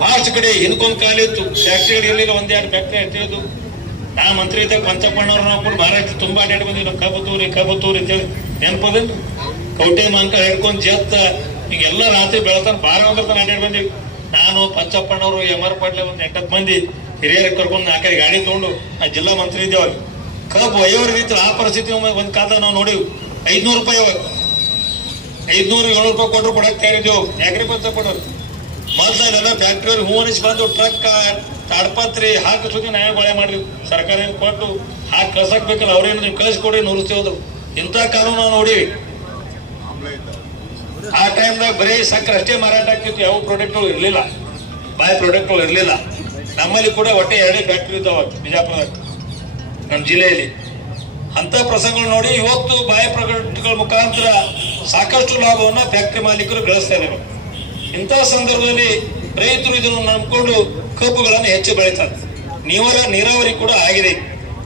ಬಹಳಷ್ಟು ಕಡೆ ಹಿಂದ್ಕೊಂಡ್ ಕಾಲ ಇತ್ತು. ಫ್ಯಾಕ್ಟ್ರಿಗಳು ಇರಲಿಲ್ಲ, 1-2 ಫ್ಯಾಕ್ಟ್ರಿ ಅಷ್ಟಿದ್ದು. ನಾ ಮಂತ್ರಿ ಇದ್ದಾಗ ಪಂಚಪ್ಪಣ್ಣವ್ರು ನಾವು ಕೂಡ ಮಹಾರಾಷ್ಟ್ರ ತುಂಬಾ ಅಡ್ಡಾಡಿ ಬಂದಿವಿ. ನಾವು ಕಬ್ಬತ್ತೂರಿ ಅಂತೇಳಿ ನೆನಪದೇನು? ಕೌಟೆ ಮಂಕ ಹಿಡ್ಕೊಂಡ್ ಜತ್ತ ಹಿಂಗೆಲ್ಲ ರಾತ್ರಿ ಬೆಳತಾನ 12 ತನ ಅಡ್ಡಾಡಿ ಬಂದಿವಿ. ನಾನು, ಪಂಚಪ್ಪಣ್ಣವರು, MR ಪಾಟ್ಲೆ ಒಂದು 8 ಮಂದಿ ಹಿರಿಯರ ಕರ್ಕೊಂಡು 4 ಗಾಡಿ ತಗೊಂಡು ಆ ಜಿಲ್ಲಾ ಮಂತ್ರಿ ಇದ್ದೇವೆ. ಕಬ್ಬು ಒಯ್ಯೋರ್ ರೀತಿ ಆ ಪರಿಸ್ಥಿತಿ ಒಂದ್ ಕಾಲದಾಗ ನಾವು ನೋಡಿವಿ. 500 ರೂಪಾಯಿ, 500-700 ರೂಪಾಯಿ ಕೊಟ್ಟರು ಕೊಡಕ್ ತಯಾರಿದ್ದೇವು. ಯಾಕ್ರಿ ಪಂಚಪ್ಪಣ್ಣವ್ರು ಮೊದಲೆಲ್ಲ ಫ್ಯಾಕ್ಟ್ರಿ ಹೂ ಅನಿಸಿ ಬಂದು ಟ್ರಕ್ ತಾಡ್ಪತ್ರಿ ಹಾಕಿ ಸುದ್ದಿ ನ್ಯಾಯ ಬಾಳೆ ಮಾಡಿದ್ವಿ. ಸರ್ಕಾರ ಕೊಟ್ಟು ಹಾಕಿ ಕಳ್ಸಕ್ ಬೇಕಲ್ಲ, ಅವ್ರೇನು ನೀವು ಕಳಿಸ್ಕೊಡಿ ನುರಿಸ್ತೀವಿ ಹೋದ್ರು. ಇಂಥ ಕಾನೂನು ನಾವು ನೋಡಿವಿ. ಆ ಟೈಮ್ದಾಗ ಬರೀ ಸಕ್ಕರೆ ಅಷ್ಟೇ ಮಾರಾಟ ಆಗ್ತಿತ್ತು, ಯಾವ ಪ್ರಾಡಕ್ಟ್ಗಳು ಇರ್ಲಿಲ್ಲ, ಬಾಯ್ ಪ್ರಾಡಕ್ಟ್ಗಳು ಇರ್ಲಿಲ್ಲ. ನಮ್ಮಲ್ಲಿ ಕೂಡ ಒಟ್ಟೆ 2 ಫ್ಯಾಕ್ಟ್ರಿ ಇದ್ದಾವ ಬಿಜಾಪುರದಾಗ, ನಮ್ಮ ಜಿಲ್ಲೆಯಲ್ಲಿ. ಅಂತ ಪ್ರಸಂಗಗಳು ನೋಡಿ ಇವತ್ತು ಬಾಯ್ ಪ್ರಾಡಕ್ಟ್ಗಳ ಮುಖಾಂತರ ಸಾಕಷ್ಟು ಲಾಭವನ್ನ ಫ್ಯಾಕ್ಟ್ರಿ ಮಾಲೀಕರು ಗಳಿಸ್ತಾ ಇದ್ದಾರೆ. ಇಂಥ ಸಂದರ್ಭದಲ್ಲಿ ರೈತರು ಇದನ್ನು ನಂಬಿಕೊಂಡು ಕಬ್ಬುಗಳನ್ನು ಹೆಚ್ಚು ಬೆಳೀತಾರೆ. ನೀರಾವರಿ ಕೂಡ ಆಗಿದೆ,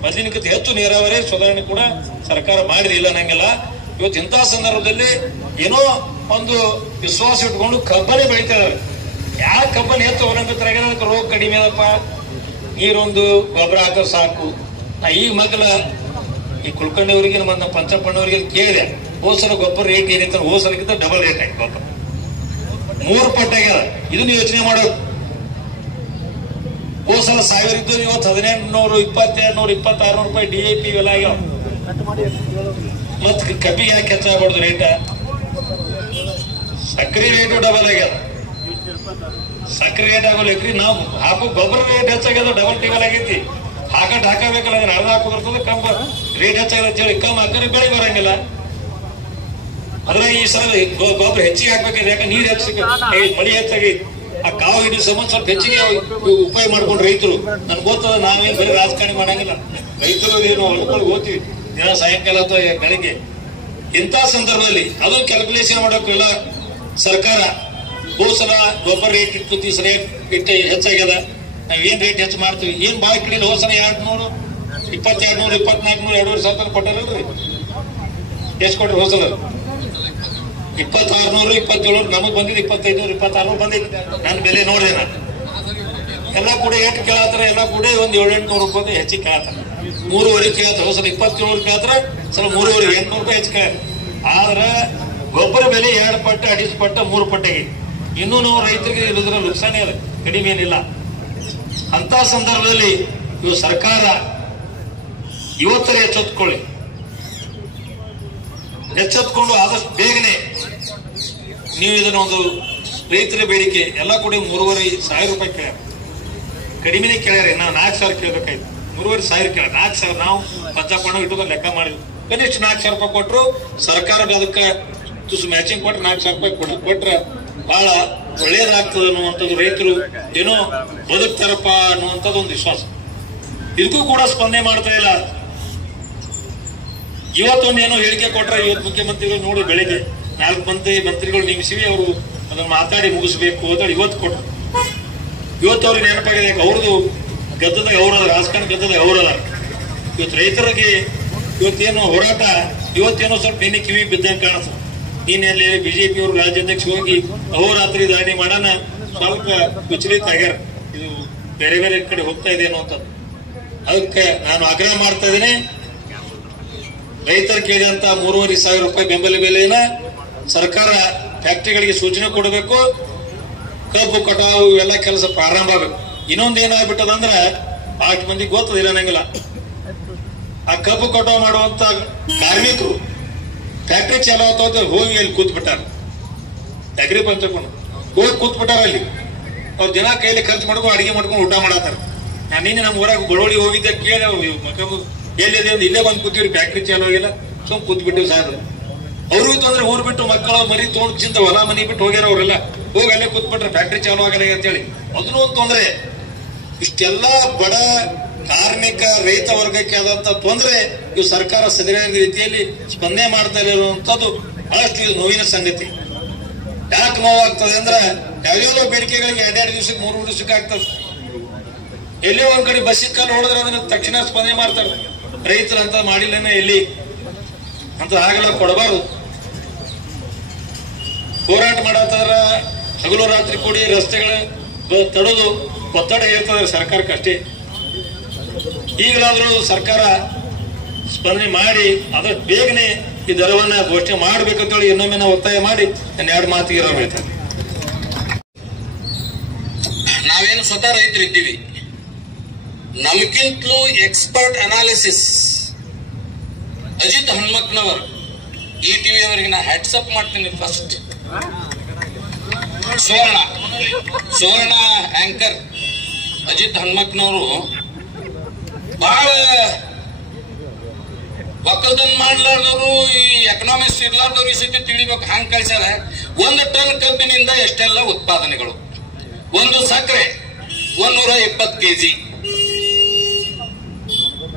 ಮೊದಲಿನಕ್ಕಿಂತ ಹೆಚ್ಚು ನೀರಾವರಿ ಸುಧಾರಣೆ ಕೂಡ ಸರ್ಕಾರ ಮಾಡಿದಿಲ್ಲ ನಂಗೆಲ್ಲ. ಇವತ್ತು ಇಂಥ ಸಂದರ್ಭದಲ್ಲಿ ಏನೋ ಒಂದು ವಿಶ್ವಾಸ ಇಟ್ಕೊಂಡು ಕಬ್ಬನೇ ಬೆಳೀತಾ ಇದ್ದಾರೆ. ಯಾವ ಕಬ್ಬನ್ ಹೆಚ್ಚು ಅವಲಂಬಿತರಾಗ ಅದಕ್ಕೆ ರೋಗ ಕಡಿಮೆ ಅದಪ್ಪ, ನೀರೊಂದು ಗೊಬ್ಬರ ಹಾಕೋ ಸಾಕು. ನಾ ಈಗ ಮಕ್ಕಳ ಈ ಕುಳ್ಕೊಂಡವರಿಗೆ ನಮ್ಮ ಪಂಚಪ್ಪಣ್ಣವರಿಗೆ ಕೇಳಿದೆ, ಹೋಸಲ ಗೊಬ್ಬರ ರೇಟ್ ಏನೈತೆ, ಹೋಸಲಕ್ಕಿಂತ ಡಬಲ್ ರೇಟ್ ಆಗಿ ಗೊಬ್ಬರ 3 ಪಟ್ಟು ಆಗ್ಯದ. ಇದನ್ನು ಯೋಚನೆ ಮಾಡೋದು. ಹೋಸಲ 1000 ಇದ್ದು ಇವತ್ತು 1800, 2200, 2600 ರೂಪಾಯಿ DAP ಇವೆಲ್ಲ ಆಗ್ಯಾವ. ಮತ್ ಕಬ್ಬಿಗೆ ಯಾಕೆ ಹೆಚ್ಚಾಗ್ಬಾರ್ದು ರೇಟ? ಸಕ್ಕರೆ ರೇಟು ಡಬಲ್ ಆಗ್ಯದ. ಸಕ್ಕರೆ ರೇಟ್ ಆಗೋಲ್ರಿ, ನಾವು ಹಾಕೋ ಗೊಬ್ಬರ ರೇಟ್ ಹೆಚ್ಚಾಗ್ಯದ, ಡಬಲ್ ಟಿಬಲ್ ಆಗೈತಿ. ಹಾಕಬೇಕಲ್ಲ, ಅದನ್ನ ಅರ್ಧ ಹಾಕೋದಿರ್ತದೆ, ಕಮ್ಮ ರೇಟ್ ಹೆಚ್ಚಾಗತ್ತೆ ಹೇಳಿ ಕಮ್ಮಿ ಹಾಕಿದ್ರೆ ಬೆಳೆ ಬರಂಗಿಲ್ಲ. ಅದ್ರ ಈ ಸಲ ಗೊಬ್ಬರ ಹೆಚ್ಚಿಗೆ ಹಾಕ್ಬೇಕಿದೆ, ಯಾಕಂದ್ರೆ ನೀರ್ ಹೆಚ್ಚಿಗೆ ಮಳಿ ಹೆಚ್ಚಾಗಿ ಆ ಕಾವು ಹಿಡಿದ ಸಂಬಂಧ ಸ್ವಲ್ಪ ಹೆಚ್ಚಿಗೆ ಉಪಾಯ ಮಾಡ್ಕೊಂಡು ರೈತರು. ನನ್ಗೆ ಗೊತ್ತದ, ನಾವೇನ್ ಬರೀ ರಾಜಕಾರಣ ಮಾಡಂಗಿಲ್ಲ, ರೈತರು ಏನು ಹೊಲ್ಕೊಂಡು ಹೋಗ್ತೀವಿ ದಿನ ಸಾಯಂಕಾಲ ಅಥವಾ ಬೆಳಿಗ್ಗೆ. ಇಂಥ ಸಂದರ್ಭದಲ್ಲಿ ಅದು ಕ್ಯಾಲ್ಕುಲೇಷನ್ ಮಾಡೋಕ್ಕೆಲ್ಲ ಸರ್ಕಾರ ಹೋಸಲ ಗೊಬ್ಬರ ರೇಟ್ ಇಟ್ಟು ಈ ಸಲ ಇಟ್ಟು ಹೆಚ್ಚಾಗ್ಯದ, ನಾವ್ ಏನ್ ರೇಟ್ ಹೆಚ್ಚು ಮಾಡ್ತೀವಿ, ಏನ್ ಬಾಯಿ ಕಡೆ ಹೋಸಲ 200, 2200, 2400, 2500 ಕೊಟ್ಟಾರಲ್ರಿ. ಎಷ್ಟು ಕೊಟ್ರಿ ಹೋಸಲ? 2600, 2700. ನಮಗ್ ಬಂದಿದ್ದು 2500, 2600 ಬಂದಿದ್ದು. ನನ್ನ ಬೆಲೆ ನೋಡಿದೆ ನಾನು. ಎಲ್ಲ ಕೂಡ ಎಷ್ಟು ಕೇಳತ್ತಾರ, ಎಲ್ಲ ಕೂಡ ಒಂದ್ 700-800 ರೂಪಾಯಿ ಹೆಚ್ಚಿಗೆ ಕೇಳತ್ತಾರ. 3.5 ಕೇಳತ್ತಾರ, ಹೋಸಲ 2700 ಕೇಳತ್ತಾರ, ಸಲ 3.5, 800 ರೂಪಾಯಿ ಹೆಚ್ಚು ಕೇಳ. ಆದ್ರ ಗೊಬ್ಬರ ಬೆಲೆ 2 ಪಟ್ಟು, 2.5 ಪಟ್ಟು, 3 ಪಟ್ಟಿಗೆ. ಇನ್ನೂ ನಾವು ರೈತರಿಗೆ ಇರೋದ್ರ ನುಕ್ಸಾನೇ ಅದ, ಕಡಿಮೆ ಏನಿಲ್ಲ. ಅಂತ ಸಂದರ್ಭದಲ್ಲಿ ಇವು ಸರ್ಕಾರ ಇವತ್ತರ ಎಚ್ಚೆತ್ಕೊಂಡು ಆದಷ್ಟು ಬೇಗನೆ ನೀವು ಇದನ್ನ ಒಂದು ರೈತರ ಬೇಡಿಕೆ ಎಲ್ಲ ಕೂಡ 3,500 ರೂಪಾಯಿ ಕೇಳ್ಯಾರ, ಕಡಿಮೆನೆ ಕೇಳ್ಯಾರ. ನಾವು 4,000 ಕೇಳಬೇಕಾಯ್ತು, 3,500 ಕೇಳ. 4,000 ನಾವು ಪಂಚಾಪಣ ಇಟ್ಟು ಲೆಕ್ಕ ಮಾಡಿದ್ವಿ. ಕನಿಷ್ಠ 4,000 ರೂಪಾಯಿ ಕೊಟ್ಟರು ಸರ್ಕಾರದ ಅದಕ್ಕೆ ತುಸು ಮ್ಯಾಚಿಂಗ್ ಕೊಟ್ಟರೆ 4,000 ರೂಪಾಯಿ ಕೊಟ್ರೆ ಬಹಳ ಒಳ್ಳೇದಾಗ್ತದೆ ಅನ್ನುವಂಥದ್ದು, ರೈತರು ಏನೋ ಬದುಕ್ತಾರಪ್ಪ ಅನ್ನುವಂಥದ್ದು ಒಂದು ವಿಶ್ವಾಸ. ಇದಕ್ಕೂ ಕೂಡ ಸ್ಪಂದನೆ ಮಾಡ್ತಾ ಇಲ್ಲ. ಇವತ್ತೊಂದು ಏನೋ ಹೇಳಿಕೆ ಕೊಟ್ರೆ, ಇವತ್ತು ಮುಖ್ಯಮಂತ್ರಿಗಳು ನೋಡಿ ಬೆಳಿಗ್ಗೆ 4 ಮಂತ್ರಿಗಳು ನೇಮಿಸಿವಿ, ಅವರು ಅದನ್ನ ಮಾತಾಡಿ ಮುಗಿಸ್ಬೇಕು ಅಂತ ಇವತ್ತು ಕೊಟ್ಟರು. ಇವತ್ತು ಅವ್ರಿಗೆ ನೆನಪಾಗಿದೆ, ಅವ್ರದ್ದು ಗದ್ದದಾಗ ಅವರದ ರಾಜಕಾರಣ ಗದ್ದದಾಗ ಅವರದ. ಇವತ್ತು ರೈತರಿಗೆ ಇವತ್ತೇನು ಹೋರಾಟ, ಇವತ್ತೇನೋ ಸ್ವಲ್ಪ ನಿನ್ನೆ ಕಿವಿ ಬಿದ್ದಂಗೆ ಕಾಣಿಸ್ತದೆ. ನಿನ್ನೆಲ್ಲಿ ಬಿಜೆಪಿಯವರು ರಾಜ್ಯಾಧ್ಯಕ್ಷ ಹೋಗಿ ಅಹೋರಾತ್ರಿ ಧರಣಿ ಮಾಡೋಣ ಸ್ವಲ್ಪ ವಿಚಲಿತ ಆಗ್ಯಾರ, ಇದು ಬೇರೆ ಬೇರೆ ಕಡೆ ಹೋಗ್ತಾ ಇದೆ ಅನ್ನುವಂಥದ್ದು. ಅದಕ್ಕೆ ನಾನು ಆಗ್ರಹ ಮಾಡ್ತಾ ಇದ್ದೇನೆ, ರೈತರು ಕೇಳಿದಂತ 3,500 ರೂಪಾಯಿ ಬೆಂಬಲ ಬೆಲೆನ ಸರ್ಕಾರ ಫ್ಯಾಕ್ಟರಿಗಳಿಗೆ ಸೂಚನೆ ಕೊಡಬೇಕು. ಕಬ್ಬು ಕಟಾವು ಇವೆಲ್ಲ ಕೆಲಸ ಪ್ರಾರಂಭ ಆಗಬೇಕು. ಇನ್ನೊಂದು ಏನಾಗ್ಬಿಟ್ಟದಂದ್ರೆ, 8 ಮಂದಿಗೆ ಗೊತ್ತದಿಲ್ಲ ಅನ್ನಂಗಿಲ್ಲ, ಆ ಕಬ್ಬು ಕಟಾವು ಮಾಡುವಂತ ಕಾರ್ಮಿಕರು ಫ್ಯಾಕ್ಟರಿ ಚಾಲು ಆಗ್ತಾ ಹೋಗಿ ಅಲ್ಲಿ ಕೂತ್ ಬಿಟ್ಟಾರ, ಅಗ್ರಿ ಪಂಚಕೊಂಡು ಹೋಗಿ ಕೂತ್ ಬಿಟ್ಟಾರ. ಅಲ್ಲಿ ಅವ್ರ ಜನ ಕೈಲಿ ಖರ್ಚು ಮಾಡ್ಕೊಂಡು ಅಡಿಗೆ ಮಾಡ್ಕೊಂಡು ಊಟ ಮಾಡತ್ತಾರ. ನಾನು ನಿನ್ನೆ ನಮ್ಮ ಊರಾಗ ಬಳ್ಳೋಳಿ ಹೋಗಿದ್ದೆ, ಕೇಳಿ ಎಲ್ಲಿದೆ ಒಂದು ಇಲ್ಲೇ ಬಂದು ಕೂತೀವ್ರಿ, ಫ್ಯಾಕ್ಟ್ರಿ ಚಾಲು ಆಗಿಲ್ಲ, ಸುಮ್ ಕೂತ್ ಬಿಟ್ಟಿವಿ ಸಾಧ್ಯ. ಅವ್ರಿಗೂ ತೊಂದ್ರೆ, ಊರ್ ಬಿಟ್ಟು ಮಕ್ಕಳ ಮರಿ ತೊಗೊಂಡು ಚಿಂತ ಹೊಲ ಮನಿ ಬಿಟ್ಟು ಹೋಗ್ಯಾರ, ಅವರೆಲ್ಲ ಹೋಗಿ ಅಲ್ಲೇ ಕೂತ್ಬಿಟ್ರೆ ಫ್ಯಾಕ್ಟ್ರಿ ಚಾಲು ಆಗಲ್ಲ ಅಂತೇಳಿ ಅದನ್ನೂ ಒಂದು ತೊಂದರೆ. ಇಷ್ಟೆಲ್ಲ ಬಡ ಕಾರ್ಮಿಕ ರೈತ ವರ್ಗಕ್ಕೆ ಆದಂತ ತೊಂದರೆ ಇವು ಸರ್ಕಾರ ಸರಿಯಾದ ರೀತಿಯಲ್ಲಿ ಸ್ಪಂದನೆ ಮಾಡ್ತಾ ಇರುವಂತದ್ದು ಬಹಳಷ್ಟು ಇದು ನೋವಿನ ಸಂಗತಿ. ಯಾಕೆ ನೋವಾಗ್ತದೆ ಅಂದ್ರೆ, ಯಾವ್ಯಾವ ಬೇಡಿಕೆಗಳಿಗೆ 2 ದಿವಸಕ್ಕೆ 3 ದಿವಸಕ್ಕೆ ಆಗ್ತದೆ. ಎಲ್ಲೇ ಒಂದ್ ಕಡೆ ಬಸ್ಸಿಗೆ ಕಾಲು ಹೊಡೆದ್ರೆ ಅದನ್ನ ತಕ್ಷಣ ಸ್ಪಂದನೆ ಮಾಡ್ತಾರೆ. ರೈತರು ಅಂತ ಮಾಡಿಲ್ಲನೇ ಎಲ್ಲಿ ಅಂತ ಆಗಲ್ಲ, ಕೊಡಬಾರ್ದು. ಹೋರಾಟ ಮಾಡತ್ತಾರ, ಹಗಲು ರಾತ್ರಿ ಕೂಡಿ ರಸ್ತೆಗಳ ತಡೆದು ಒತ್ತಡ ಇರ್ತದೆ ಸರ್ಕಾರಕ್ಕೆ ಅಷ್ಟೇ. ಈಗಲಾದ್ರೂ ಸರ್ಕಾರ ಸ್ಪಂದನೆ ಮಾಡಿ ಆದಷ್ಟು ಬೇಗನೆ ಈ ದರವನ್ನ ಘೋಷಣೆ ಮಾಡ್ಬೇಕಂತೇಳಿ ಇನ್ನೊಮ್ಮೆ ನಾವು ಒತ್ತಾಯ ಮಾಡಿ ನಾನು 2 ಮಾತಿಗೆ ಇರಬೇಕು. ನಾವೇನು ಸ್ವತಃ ರೈತರಿದ್ದೀವಿ, ನಮ್ಗಿಂತಲೂ ಎಕ್ಸ್ಪರ್ಟ್ ಅನಾಲಿಸಿಸ್ ಅಜಿತ್ ಹನುಮಕ್ನವರು, ಈ ಟಿವಿ ಅವರಿಗೆ ನಾ ಹ್ಯಾಟ್ಸಪ್ ಮಾಡ್ತೀನಿ. ಫಸ್ಟ್ ಸುವರ್ಣ ಆಂಕರ್ ಅಜಿತ್ ಹನುಮಕ್ನವರು ಬಹಳ ಒಕ್ಕಲ್ತನ ಮಾಡ್ಲಾರ್ದವ್ರು, ಈ ಎಕನಾಮಿಕ್ಸ್ ಇರ್ಲಾರ್ದವ್ರು ಈ ಸತಿ ತಿಳಿಬೇಕು ಹಂಗ್ ಕಳ್ಸ್ಯಾರ. 1 ಟನ್ ಕಬ್ಬಿನಿಂದ ಎಷ್ಟೆಲ್ಲ ಉತ್ಪಾದನೆಗಳು, ಒಂದು ಸಕ್ಕರೆ 120 kg,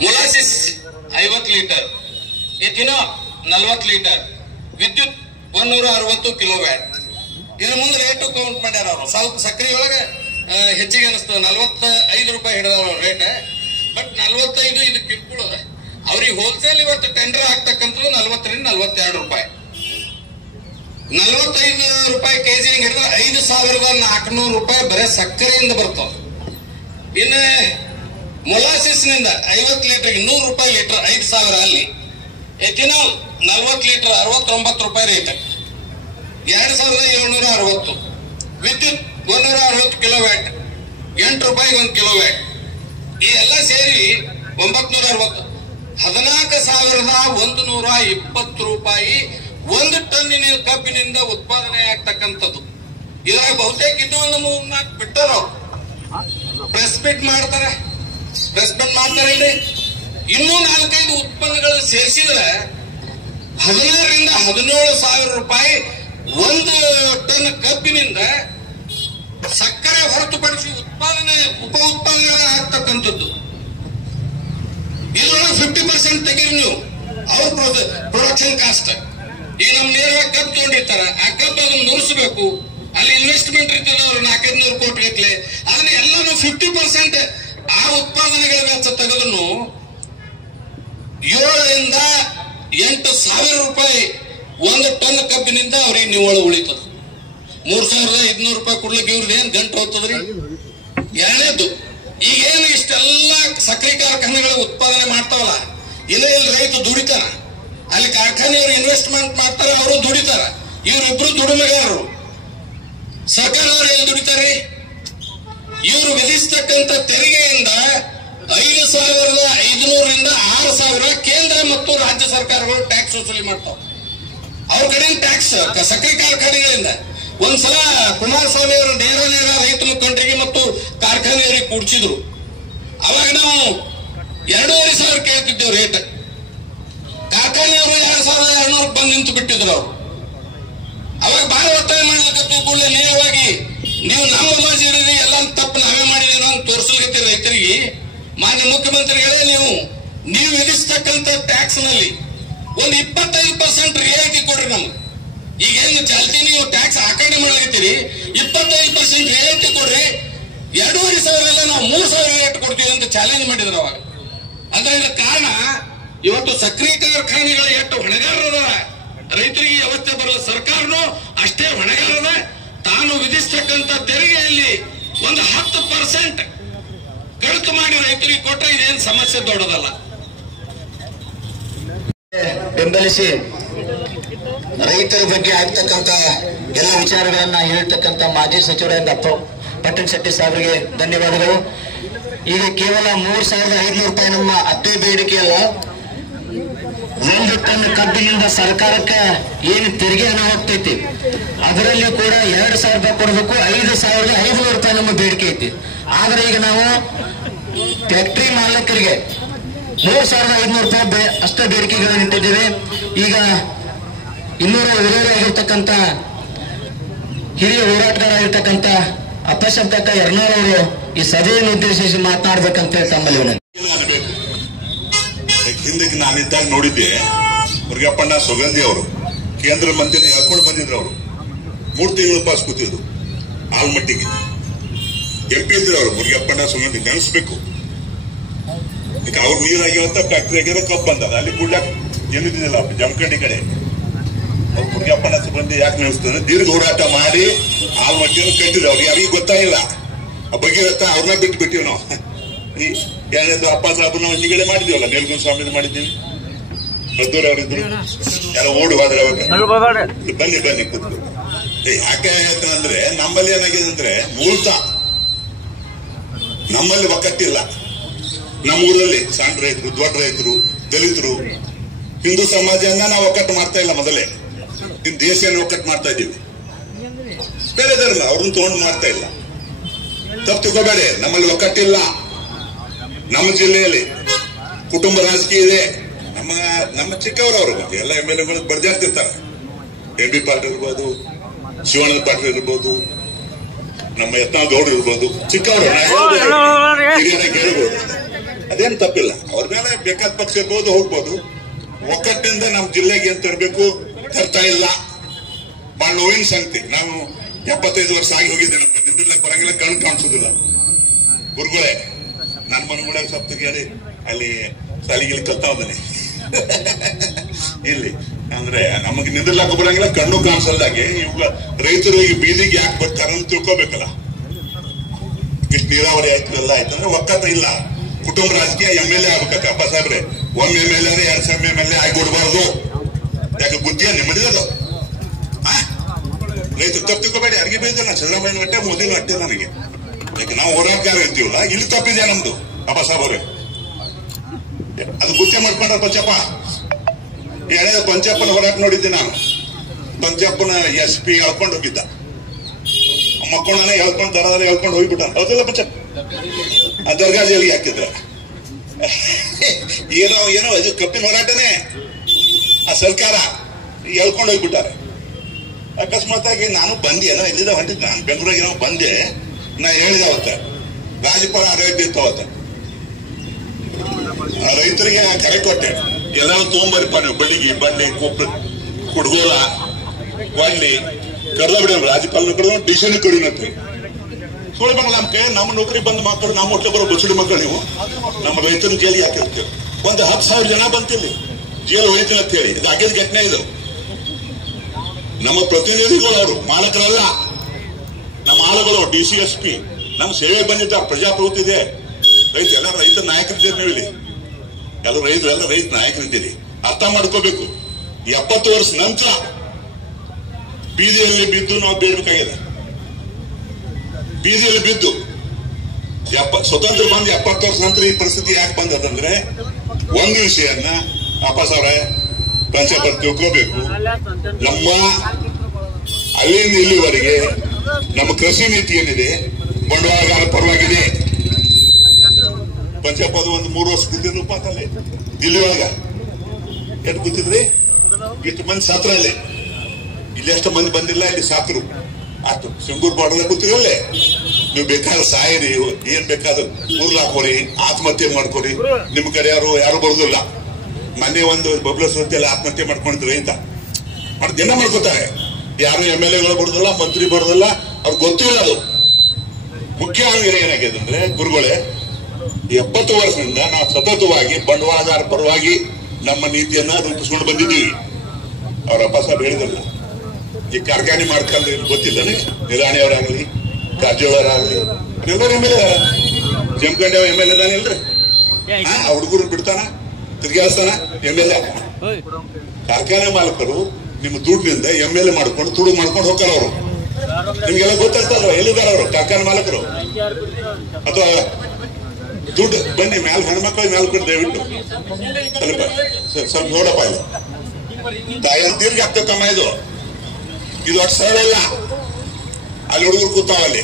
molasses 50 litre, ethanol 40 litre, ವಿದ್ಯುತ್ 160 ಕಿಲೋವ್ಯಾಟ್. ಇದ್ರ ಮುಂದೆ ರೇಟು ಕೌಂಟ್ ಮಾಡ್ಯಾರ ಅವರು. ಸ್ವಲ್ಪ ಸಕ್ಕರೆ ಒಳಗೆ ಹೆಚ್ಚಿಗೆ ಅನಿಸ್ತದೆ, 45 ರೂಪಾಯಿ ಹಿಡಿದವ್ರ ರೇಟ್. ಬಟ್ 45 ಇದು ಕಿಟ್ಕೊಳು. ಅವ್ರಿಗೆ ಹೋಲ್ಸೇಲ್ ಇವತ್ತು ಟೆಂಡರ್ ಆಗ್ತಕ್ಕಂಥದ್ದು 40 ರಿಂದ 42 ರೂಪಾಯಿ. 45 ರೂಪಾಯಿ ಕೆಜಿ ಹಿಡಿದ್ರೆ 5,400 ರೂಪಾಯಿ ಬರೀ ಸಕ್ಕರೆಯಿಂದ ಬರ್ತಾವ. ಇನ್ನು ಮೊಲಾಸಿಸ್ ನಿಂದ 50 ಲೀಟರ್ಗೆ 100 ರೂಪಾಯಿ ಲೀಟರ್, 5,000 ಅಲ್ಲಿ. ಎಥಿನಾಲ್ 40 ಲೀಟರ್ 69 ರೂಪಾಯಿ ರೇಟ್, 2,760. ವಿದ್ಯುತ್ 160 ಕಿಲೋವ್ಯಾಟ್, 8 ರೂಪಾಯಿ 1 ಕಿಲೋವ್ಯಾಟ್. ಈ ಎಲ್ಲ ಸೇರಿ 960, 14,120 ರೂಪಾಯಿ 1 ಟನ್ನಿನ ಕಬ್ಬಿನಿಂದ ಉತ್ಪಾದನೆ ಆಗ್ತಕ್ಕಂಥದ್ದು. ಇದಾಗ ಬಹುತೇಕ ಇನ್ನೂ ಒಂದು 3-4 ಬಿಟ್ಟರು ಪ್ರೆಸ್ ಮೀಟ್ ಮಾಡ್ತಾರೆ ಇಲ್ರಿ. ಇನ್ನೂ 4-5 ಉತ್ಪನ್ನಗಳು ಸೇರಿಸಿದ್ರೆ 16,000 ರಿಂದ 17,000 ರೂಪಾಯಿ 1 ಟನ್ ಕಬ್ಬಿನಿಂದ ಸಕ್ಕರೆ ಹೊರತುಪಡಿಸಿ ಉಪ ಉತ್ಪಾದನೆ ಆಗ್ತಕ್ಕಂಥದ್ದು. ಇದ್ರೊಳಗೆ 50% ತೆಗೀರಿ ನೀವು ಅವ್ರ ಪ್ರೊಡಕ್ಷನ್ ಕಾಸ್ಟ್. ಈಗ ನಮ್ ನೇರವಾಗಿ ಕಬ್ಬು ತಗೊಂಡಿರ್ತಾರ, ಆ ಕಬ್ಬು ಅದನ್ನ ನುರಿಸಬೇಕು, ಅಲ್ಲಿ ಇನ್ವೆಸ್ಟ್ಮೆಂಟ್ ಇರ್ತದೆ ಅವ್ರು 400-500 ಕೋಟಿ ಗಟ್ಟಲೆ. ಅದನ್ನ ಎಲ್ಲಾನು 50% ಆ ಉತ್ಪಾದನೆಗಳ ವೆಚ್ಚ ತೆಗೆದನ್ನು 7,000 ರಿಂದ 8,000 ರೂಪಾಯಿ 1 ಟನ್ ಕಬ್ಬಿನಿಂದ ಅವ್ರಿಗೆ ನಿವ್ವಳ ಉಳಿತದ. 3,500 ರೂಪಾಯಿ ಕೊಡ್ಲಿಕ್ಕೆ ಇವ್ರದ್ದು ಏನ್ ಗಂಟು ಹೋಗ್ತದ್ರಿ. ಎರಡನೇದು, ಈಗೇನು ಇಷ್ಟೆಲ್ಲ ಸಕ್ಕರೆ ಕಾರ್ಖಾನೆಗಳ ಉತ್ಪಾದನೆ ಮಾಡ್ತಾವಲ್ಲ, ಇಲ್ಲಿ ರೈತ ದುಡಿತಾರ, ಅಲ್ಲಿ ಕಾರ್ಖಾನೆಯವರು ಇನ್ವೆಸ್ಟ್ಮೆಂಟ್ ಮಾಡ್ತಾರ, ಅವರು ದುಡಿತಾರ. ಇವರಿಬ್ರು ದುಡಿಮೆಗಾರರು. ಸರ್ಕಾರದವರು ಎಲ್ಲಿ ದುಡಿತಾರೆ? ಇವರು ವಿಧಿಸ್ತಕ್ಕಂಥ ತೆರಿಗೆಯಿಂದ 5,500 ರಿಂದ 6,000 ಕೇಂದ್ರ ಮತ್ತು ರಾಜ್ಯ ಸರ್ಕಾರಗಳು ಟ್ಯಾಕ್ಸ್ ವಸೂಲಿ ಮಾಡ್ತಾವ. ಅವ್ರ ಕಡೆ ಟ್ಯಾಕ್ಸ್ ಸಕ್ಕರೆ ಕಾರ್ಖಾನೆಗಳಿಂದ. ಒಂದ್ಸಲ ಕುಮಾರಸ್ವಾಮಿ ಅವರು ನೇರ ರೈತ ಮುಖಂಡರಿಗೆ ಮತ್ತು ಕಾರ್ಖಾನೆಯವರಿಗೆ ಕೂಡಿಸಿದ್ರು. ಅವಾಗ ನಾವು 2,500 ಕೇಳ್ತಿದ್ದೇವೆ ರೇಟ್. ಕಾರ್ಖಾನೆಯವರು 2,200 ಬಂದು ನಿಂತು ಬಿಟ್ಟಿದ್ರು. ಅವರು ಅವಾಗ ಬಹಳ ಒತ್ತಾಯ ಮಾಡಲಿಕ್ಕೆ ಕೂಡಲೇ ನೇರವಾಗಿ ನೀವು ನಮ್ಮ ಮಜೂರಿ ಎಲ್ಲ ತಪ್ಪು ನಾವೇ ಮಾಡಿದೇನೋ ಅಂತ ತೋರಿಸಲಿಕ್ಕೆ ರೈತರಿಗೆ ಮಾನ್ಯ ಮುಖ್ಯಮಂತ್ರಿಗಳೇ ನೀವು ವಿಧಿಸ್ತಕ್ಕಂಥ ಟ್ಯಾಕ್ಸ್ ನಲ್ಲಿ ಒಂದು 25% ರಿಯಾಯಿತಿ ಕೊಡ್ರಿ ನಮ್ಗೆ. ಈಗೇನು ಚಾಲ್ತಿ ನೀವು ಟ್ಯಾಕ್ಸ್ ಆಕರಣೆ ಮಾಡಲಿದ್ದೀರಿ, 25% ರಿಯಾಯಿತಿ ಕೊಡ್ರಿ, 2,500 ನಾವು 3,000 ರೇಟ್ ಕೊಡ್ತೀವಿ ಅಂತ ಚಾಲೆಂಜ್ ಮಾಡಿದ್ರು ಅವಾಗ. ಅಂದ್ರೆ ಇದರ ಕಾರಣ ಇವತ್ತು ಸಕ್ಕರೆ ಕಾರ್ಖಾನೆಗಳ ಎಷ್ಟು ಹೊಣೆಗಾರರ ರೈತರಿಗೆ ವ್ಯವಸ್ಥೆ ಬರಲ್ಲ. ಸರ್ಕಾರನು ಅಷ್ಟೇ ಹೊಣೆಗಾರದ. ತಾನು ವಿಧಿಸ್ತಕ್ಕಂಥ ತೆರಿಗೆಯಲ್ಲಿ ಒಂದು 10% ಕಡಿತ ಮಾಡಿ ರೈತರಿಗೆ ಕೊಟ್ಟರೆ ಇದೇನು ಸಮಸ್ಯೆ ದೊಡ್ಡದಲ್ಲ. ಬೆಂಬಲಿಸಿ ರೈತರ ಬಗ್ಗೆ ಆಗ್ತಕ್ಕಂತ ಎಲ್ಲ ವಿಚಾರಗಳನ್ನ ಹೇಳ್ತಕ್ಕಂತ ಮಾಜಿ ಸಚಿವರಾದ ಪಟ್ಟಣ ಶೆಟ್ಟಿ ಸಾಹೇಬರಿಗೆ ಧನ್ಯವಾದಗಳು. ಈಗ ಕೇವಲ 3,500 ರೂಪಾಯಿ ನಮ್ಮ ಅದೇ ಬೇಡಿಕೆ ಅಲ್ಲ, 1 ಟನ್ ಕಬ್ಬಿನಿಂದ ಸರ್ಕಾರಕ್ಕೆ ಏನು ತೆರಿಗೆ ಹಣ ಹೋಗ್ತೈತಿ ಅದರಲ್ಲಿ ಕೂಡ 2,000 ರೂಪಾಯಿ ಕೊಡಬೇಕು. 5,500 ರೂಪಾಯಿ ನಮ್ಮ ಬೇಡಿಕೆ ಐತಿ. ಆದ್ರೆ ಈಗ ನಾವು ಫ್ಯಾಕ್ಟರಿ ಮಾಲಕರಿಗೆ 3,500 ರೂಪಾಯಿ ಅಷ್ಟೇ ಬೇಡಿಕೆಗಳನ್ನು ಇಟ್ಟಿದ್ದೇವೆ. ಈಗ ಇನ್ನೂರ ವಿರೋಧಿಯಾಗಿರ್ತಕ್ಕಂಥ ಹಿರಿಯ ಹೋರಾಟಗಾರರಾಗಿರ್ತಕ್ಕಂಥ ಅಪ್ಪಶಬ್ದಕ್ಕ ಯರ್ನಾಳ್ ಅವರು ಈ ಸಭೆಯನ್ನು ಉದ್ದೇಶಿಸಿ ಮಾತನಾಡಬೇಕಂತ ತಮ್ಮಲ್ಲಿ ಆಗಬೇಕು. ಹಿಂದಕ್ಕೆ ನಾನಿದ್ದಾಗ ನೋಡಿದ್ದೆ, ಮುರುಗಪ್ಪಣ್ಣ ಸುಗಂಧಿ ಅವರು ಕೇಂದ್ರ ಮಂತ್ರಿನ ಹೇಳ್ಕೊಂಡು ಬಂದಿದ್ರು. ಅವರು 3 ತಿಂಗಳು ಪಾಸ್ ಕೂತಿದ್ರು ಆಲ್ಮಟ್ಟಿಗೆ. MP ಇದ್ರು ಅವರು ಮುರುಗಪ್ಪಣ್ಣ ಸುಗಂಧಿ, ನೆನೆಸ್ಬೇಕು. ಈಗ ಅವ್ರು ನೀರಾಗಿರುವಂತ ಫ್ಯಾಕ್ಟ್ರಿ ಆಗಿರೋ ಕಬ್ಬು ಬಂದದ, ಅಲ್ಲಿ ಕೂಡ್ಲಾಕ್ ಏನಿದ್ದಿಲ್ಲ ಜಮಖಂಡಿ ಕಡೆ. ಅವ್ರು ಮುರುಗಪ್ಪಣ್ಣ ಸುಗಂಧಿ ಯಾಕೆ ನೆನೆಸ್ತಾರೆ, ದೀರ್ಘ ಹೋರಾಟ ಮಾಡಿ ಆಲ್ಮಟ್ಟಿಯನ್ನು ಕಟ್ಟಿದ್ರು. ಅವ್ರಿಗೆ ಯಾರಿಗೂ ಗೊತ್ತಾಗಿಲ್ಲ ಆ ಬಗ್ಗೆ. ಅವ್ರನ್ನ ಬಿಟ್ಟು ಬಿಟ್ಟಿವಿ ನಾವು. ಎರಡನೇದು ಅಪ್ಪ ಸಾಹೇಬ್ ನಾವು ಹಿಂದಿಗಡೆ ಮಾಡಿದೀವಲ್ಲ, ನೇಲ್ಗುಂದ ಸ್ವಾಮಿ ಮಾಡಿದ್ದೀವಿ. ಮದ್ದೂರ್ ಅವರಿದ್ರು, ಯಾರೋ ಓಡಿ ಹೋದ್ರೆ ಅವಾಗ ಬನ್ನಿ ಕೂತ್ಕೊಂಡು. ಯಾಕೆ ಹೇಳ್ತಾನಂದ್ರೆ ನಮ್ಮಲ್ಲಿ ಏನಾಗಿದೆ ಅಂದ್ರೆ ಮೂಲತಃ ನಮ್ಮಲ್ಲಿ ಒಕ್ಕಟ್ಟಿಲ್ಲ. ನಮ್ಮ ಊರಲ್ಲಿ ಸಣ್ಣ ರೈತರು, ದೊಡ್ಡ ರೈತರು, ದಲಿತರು, ಹಿಂದೂ ಸಮಾಜವನ್ನ ನಾವು ಒಕ್ಕಟ್ಟು ಮಾಡ್ತಾ ಇಲ್ಲ. ಮೊದಲೇ ಇನ್ನು ದೇಶನ ಒಕ್ಕಟ್ಟು ಮಾಡ್ತಾ ಇದ್ದೀವಿ. ಬೇರೆ ಧರ್ಮ ಅವ್ರನ್ನ ತಗೊಂಡು ಮಾಡ್ತಾ ಇಲ್ಲ. ತಪ್ಪು ತಿಳ್ಕೋಬೇಡಿ, ನಮ್ಮಲ್ಲಿ ಒಕ್ಕಟ್ಟಿಲ್ಲ. ನಮ್ಮ ಜಿಲ್ಲೆಯಲ್ಲಿ ಕುಟುಂಬ ರಾಜಕೀಯ ಇದೆ. ನಮ್ಮ ಚಿಕ್ಕವರವರು ಎಲ್ಲ MLA ಬರ್ದಿರ್ತಿರ್ತಾರೆ. MB ಪಾಟೀಲ್ ಇರ್ಬೋದು, ಶಿವಾನಂದ ಪಾಟೀಲ್ ಇರ್ಬೋದು, ನಮ್ಮ ಯತ್ನಾಳ್ ಗೌಡ್ರು ಇರ್ಬೋದು, ಚಿಕ್ಕವರು ಹೇಳ್ಬೋದು. ಅದೇನು ತಪ್ಪಿಲ್ಲ. ಅವ್ರ ಮೇಲೆ ಬೇಕಾದ ಪಕ್ಷ ಇರ್ಬೋದು, ಹೋಗ್ಬೋದು. ಒಕ್ಕಟ್ಟಿಂದ ನಮ್ಮ ಜಿಲ್ಲೆಗೆ ಏನ್ ತರಬೇಕು ತರ್ತಾ ಇಲ್ಲ. ಬಹಳ ನೋವಿನ ಸಂಗತಿ. ನಾವು 75 ವರ್ಷ ಆಗಿ ಹೋಗಿದ್ದೆ. ನಮ್ಗೆ ನಿಂದಿರ್ಲಕ್ಕೆ ಬರಂಗಿಲ್ಲ, ಕಣ್ ಕಾಣಿಸೋದಿಲ್ಲ. ಗುರುಗಳೇ, ನನ್ನ ಮನೆಗೂಡ ಸಪ್ತಿಗೆ ಹೇಳಿ ಅಲ್ಲಿ ಸಾಲಿಗೆ ಕಲ್ತಾ ಹೋದನೆ ಇಲ್ಲಿ. ಅಂದ್ರೆ ನಮಗೆ ನಿಂದಿರ್ಲಾಕ ಬರಂಗಿಲ್ಲ, ಕಣ್ಣು ಕಾಣಿಸಲ್ದಾಗೆ. ಇವಾಗ ರೈತರು ಈಗ ಬೀದಿಗೆ ಯಾಕೆ ಬರ್ತಾರ ಅಂತ ತಿಳ್ಕೋಬೇಕಲ್ಲ. ಇಷ್ಟು ನೀರಾವರಿ ಆಯ್ತು, ಎಲ್ಲ ಆಯ್ತು ಅಂದ್ರೆ ಒಕ್ಕತ್ತ ಇಲ್ಲ. ಕುಟುಂಬ ರಾಜಕೀಯ MLA ಆಗ್ಬೇಕತ್ತ. ಅಪ್ಪ ಸಾಹೇಬ್ರೆ, ಒಮ್ಮೆ MLA 2 ಸಲ MLA ಆಗಿಬಿಡ್ಬಾರ್ದು. ಯಾಕೆ ಬುದ್ಧಿಯ ನಿಮ್ಮದಿರೋದು. ರೈತರು ತಪ್ಪು ತಿಳ್ಕೋಬೇಡಿ. ಅರ್ಗೆ ಬೀಳ್ದೆ ನಾ ಸಿದ್ದರಾಮಯ್ಯನ ಹೊಟ್ಟೆ, ಮೋದಿನ ಹೊಟ್ಟೆ ನನಗೆ. ಯಾಕೆ ನಾವು ಹೋರಾಟಗಾರ ಇರ್ತೀವಲ್ಲ, ಇಲ್ಲಿ ತಪ್ಪಿದೆ ನಮ್ದು. ಅಪ್ಪ ಸಾಹೇಬ್ ಅವ್ರೆ, ಅದು ಗುತ್ತೆ ಮಾಡ್ಕೊಂಡ್ರ ಪಂಚಪ್ಪ. ಎಳೆದ ಪಂಚಪ್ಪನ ಹೋರಾಟ ನೋಡಿದ್ದೆ ನಾನು. ಪಂಚಪ್ಪನ SP ಹೇಳ್ಕೊಂಡು ಹೋಗಿದ್ದ. ಮಕ್ಕಳನ್ನ ಹೇಳ್ಕೊಂಡು ದರ ಹೇಳ್ಕೊಂಡು ಹೋಗ್ಬಿಟ್ಟ. ಹೌದಲ್ಲ ಬಚ್ಚ? ಆ ದರ್ಗಾ ಜೈಲಿಗೆ ಹಾಕಿದ್ರ. ಏನೋ ಇದು ಕಪ್ಪಿನ ಹೋರಾಟನೇ. ಆ ಸರ್ಕಾರ ಹೇಳ್ಕೊಂಡು ಹೋಗ್ಬಿಟ್ಟಾರೆ. ಅಕಸ್ಮಾತ್ ಆಗಿ ನಾನು ಬಂದೆ, ಏನೋ ಇಲ್ಲಿಂದ ಹೊಂಟಿದ್ದೆ, ನಾನು ಬೆಂಗಳೂರಿಗೆ ಬಂದೆ. ನಾ ಹೇಳಿದೆ ಅವತ್ತ ರಾಜ್ಯಪಾಲ ಆಡಳಿತ ಇತ್ತು. ಅವತ್ತ ರೈತರಿಗೆ ಕರೆ ಕೊಟ್ಟೆ, ಎಲ್ಲರೂ ತೊಗೊಂಬರಿಪ್ಪ ನೀವು ಬಳ್ಳಿ ಕೊಬ್ಬರಿ ಕುಡ್ಗೋಲ ಒಳ್ಳಿ ಕರ್ದ ಬಿಡ. ರಾಜ್ಯಪಾಲನ ಕಡೆ ಡಿಸಿಷನ್ ಕಡಿನತ್ರಿ ಸುಳ್ಳು ಬಂಗಲ್ಲ. ನಮ್ಮ ಕೈ ನಮ್ಮ ನೌಕರಿ ಬಂದ ಮಕ್ಕಳು ನಮ್ಮ ಹೊಟ್ಟೆ ಬರೋ ಬಸುಡಿ ಮಕ್ಕಳು ನೀವು ನಮ್ಮ ರೈತನ ಜೈಲಿಗೆ ಹಾಕಿರ್ತೀವಿ. ಒಂದು 10,000 ಜನ ಬಂತಿಲ್ಲಿ ಜೈಲು ಹೋಯ್ತೀನಿ ಅಂತ ಹೇಳಿ. ಇದು ಆಗಿದ ಘಟನೆ. ಇದು ನಮ್ಮ ಪ್ರತಿನಿಧಿಗಳು, ಅವರು ಮಾಲಕರಲ್ಲ, ನಮ್ಮ ಆಳುಗಳು, DCSP ನಮ್ಮ ಸೇವೆ ಬಂದಿದ್ದಾರೆ. ಪ್ರಜಾಪ್ರಭುತ್ವ ಇದೆ. ಎಲ್ಲ ರೈತ ನಾಯಕರಿದ್ದೀರಿ ನೀವು ಇಲ್ಲಿ. ಎಲ್ಲ ರೈತ ನಾಯಕರಿದ್ದೀರಿ. ಅರ್ಥ ಮಾಡ್ಕೋಬೇಕು. 70 ವರ್ಷ ನಂತರ ಬೀದಿಯಲ್ಲಿ ಬಿದ್ದು ನಾವು ಬೇಡಬೇಕಾಗಿದೆ. ಬೀದಿಯಲ್ಲಿ ಬಿದ್ದು ಸ್ವತಂತ್ರ ಬಂದು 70 ವರ್ಷ ನಂತರ ಈ ಪರಿಸ್ಥಿತಿ ಯಾಕೆ ಬಂದದಂದ್ರೆ ಒಂದು ವಿಷಯನ್ನ ವಾಪಸ್ ಅವರೇ ಪಂಚಾಯತ್ ತಿಳ್ಕೋಬೇಕು. ನಮ್ಮ ಅಲ್ಲಿಂದ ಇಲ್ಲಿವರೆಗೆ ನಮ್ಮ ಕೃಷಿ ನೀತಿ ಏನಿದೆ ಬಂಡವಾಳಗಾರ ಪರವಾಗಿದೆ. ಪಂಚಾಯತ್ ಒಂದು 3 ವರ್ಷ ಕೂತಿದ್ರು ಪಾತಲ್ಲಿ ದಿಲ್ಲಿ ಒಳಗ ಎಷ್ಟು ಕೂತಿದ್ರಿ? ಇಷ್ಟು ಮಂದಿ ಸಾತ್ರ ಅಲ್ಲಿ. ಇಲ್ಲಿ ಎಷ್ಟು ಮಂದಿ ಬಂದಿಲ್ಲ, ಇಲ್ಲಿ ಸಾತ್ರು ಆಯ್ತು. ಸಿಂಗೂರ್ ಬಾರ್ಡರ್ ಕೂತಿರಲ್ಲೇ ನೀವು ಬೇಕಾದ್ರೆ ಸಾಯಿರಿ, ಏನ್ ಬೇಕಾದ್ರೂ ಊರ್ಲಾಕೋರಿ, ಆತ್ಮಹತ್ಯೆ ಮಾಡ್ಕೋರಿ. ನಿಮ್ ಕಡೆ ಯಾರು ಬರುದಿಲ್ಲ. ಮೊನ್ನೆ ಒಂದು ಬಬ್ಲಸ್ ಹೊತ್ತಿಯಲ್ಲಿ ಆತ್ಮಹತ್ಯೆ ಮಾಡ್ಕೊಂಡಿದ್ರು ರೈತ. ಜನ ಮಾಡ್ಕೋತಾರೆ. ಯಾರು MLAಗಳು ಬರುದಿಲ್ಲ, ಮಂತ್ರಿ ಬರುದಿಲ್ಲ, ಅವ್ರಿಗೆ ಗೊತ್ತಿಲ್ಲ. ಅದು ಮುಖ್ಯ ಏನಾಗಿದೆ ಅಂದ್ರೆ ಗುರುಗಳೇ, 70 ವರ್ಷದಿಂದ ನಾವು ಸತತವಾಗಿ ಬಂಡವಾಳಗಾರ ಪರವಾಗಿ ನಮ್ಮ ನೀತಿಯನ್ನ ರೂಪಿಸ್ಕೊಂಡು ಬಂದಿದ್ದೀವಿ. ಅವ್ರ ಅಪ್ಪ ಸಾಹೇಬ್ ಹೇಳಿದ್ರಲ್ಲ, ಈ ಕಾರ್ಖಾನೆ ಮಾಡ್ಕೊಂಡ್ರೆ ಗೊತ್ತಿಲ್ಲ ನಿರಾಣಿಯವರಾಗಲಿ, ಕಾರಜೋಳರಾಗಲಿ, ಎಲ್ಲರೂ MLA. ಜಮಖಂಡಿ MLA ಅದಾನೆ ಇಲ್ರಿ? ಆ ಹುಡುಗರು ಬಿಡ್ತಾನ, ತಿರ್ಗಾಡಿಸ್ತಾನ MLA. ಕಾರ್ಖಾನೆ ಮಾಲಕರು ನಿಮ್ಮ ದುಡ್ಡಿನಿಂದ MLA ಮಾಡ್ಕೊಂಡು ತುಡುಗು ಮಾಡ್ಕೊಂಡು ಹೋಗ್ತಾರ. ಅವರು ನಿಮ್ಗೆಲ್ಲ ಗೊತ್ತಾಗ್ತಲ್ವ ಎಲ್ಲಿದ್ದಾರೆ ಅವರು ಕಾರ್ಖಾನೆ ಮಾಲಕರು? ಅಥವಾ ದುಡ್ಡು ಬನ್ನಿ ಮ್ಯಾಲ ಹೆಣ್ಮಕ್ಳು ಮ್ಯಾಲ ಕೊಟ್ಟು ದಯವಿಟ್ಟು ಸ್ವಲ್ಪ ನೋಡಪ್ಪ. ಇದು ತಾಯಿಯನ್ನು ತೀರ್ಗಿ ಆಗ್ತಕ್ಕಮ್ಮ. ಇದು ಅಷ್ಟು ಸರಳ ಇಲ್ಲ. ಅಲ್ಲಿ ಹುಡುಗರು ಕೂತಾವಲ್ಲಿ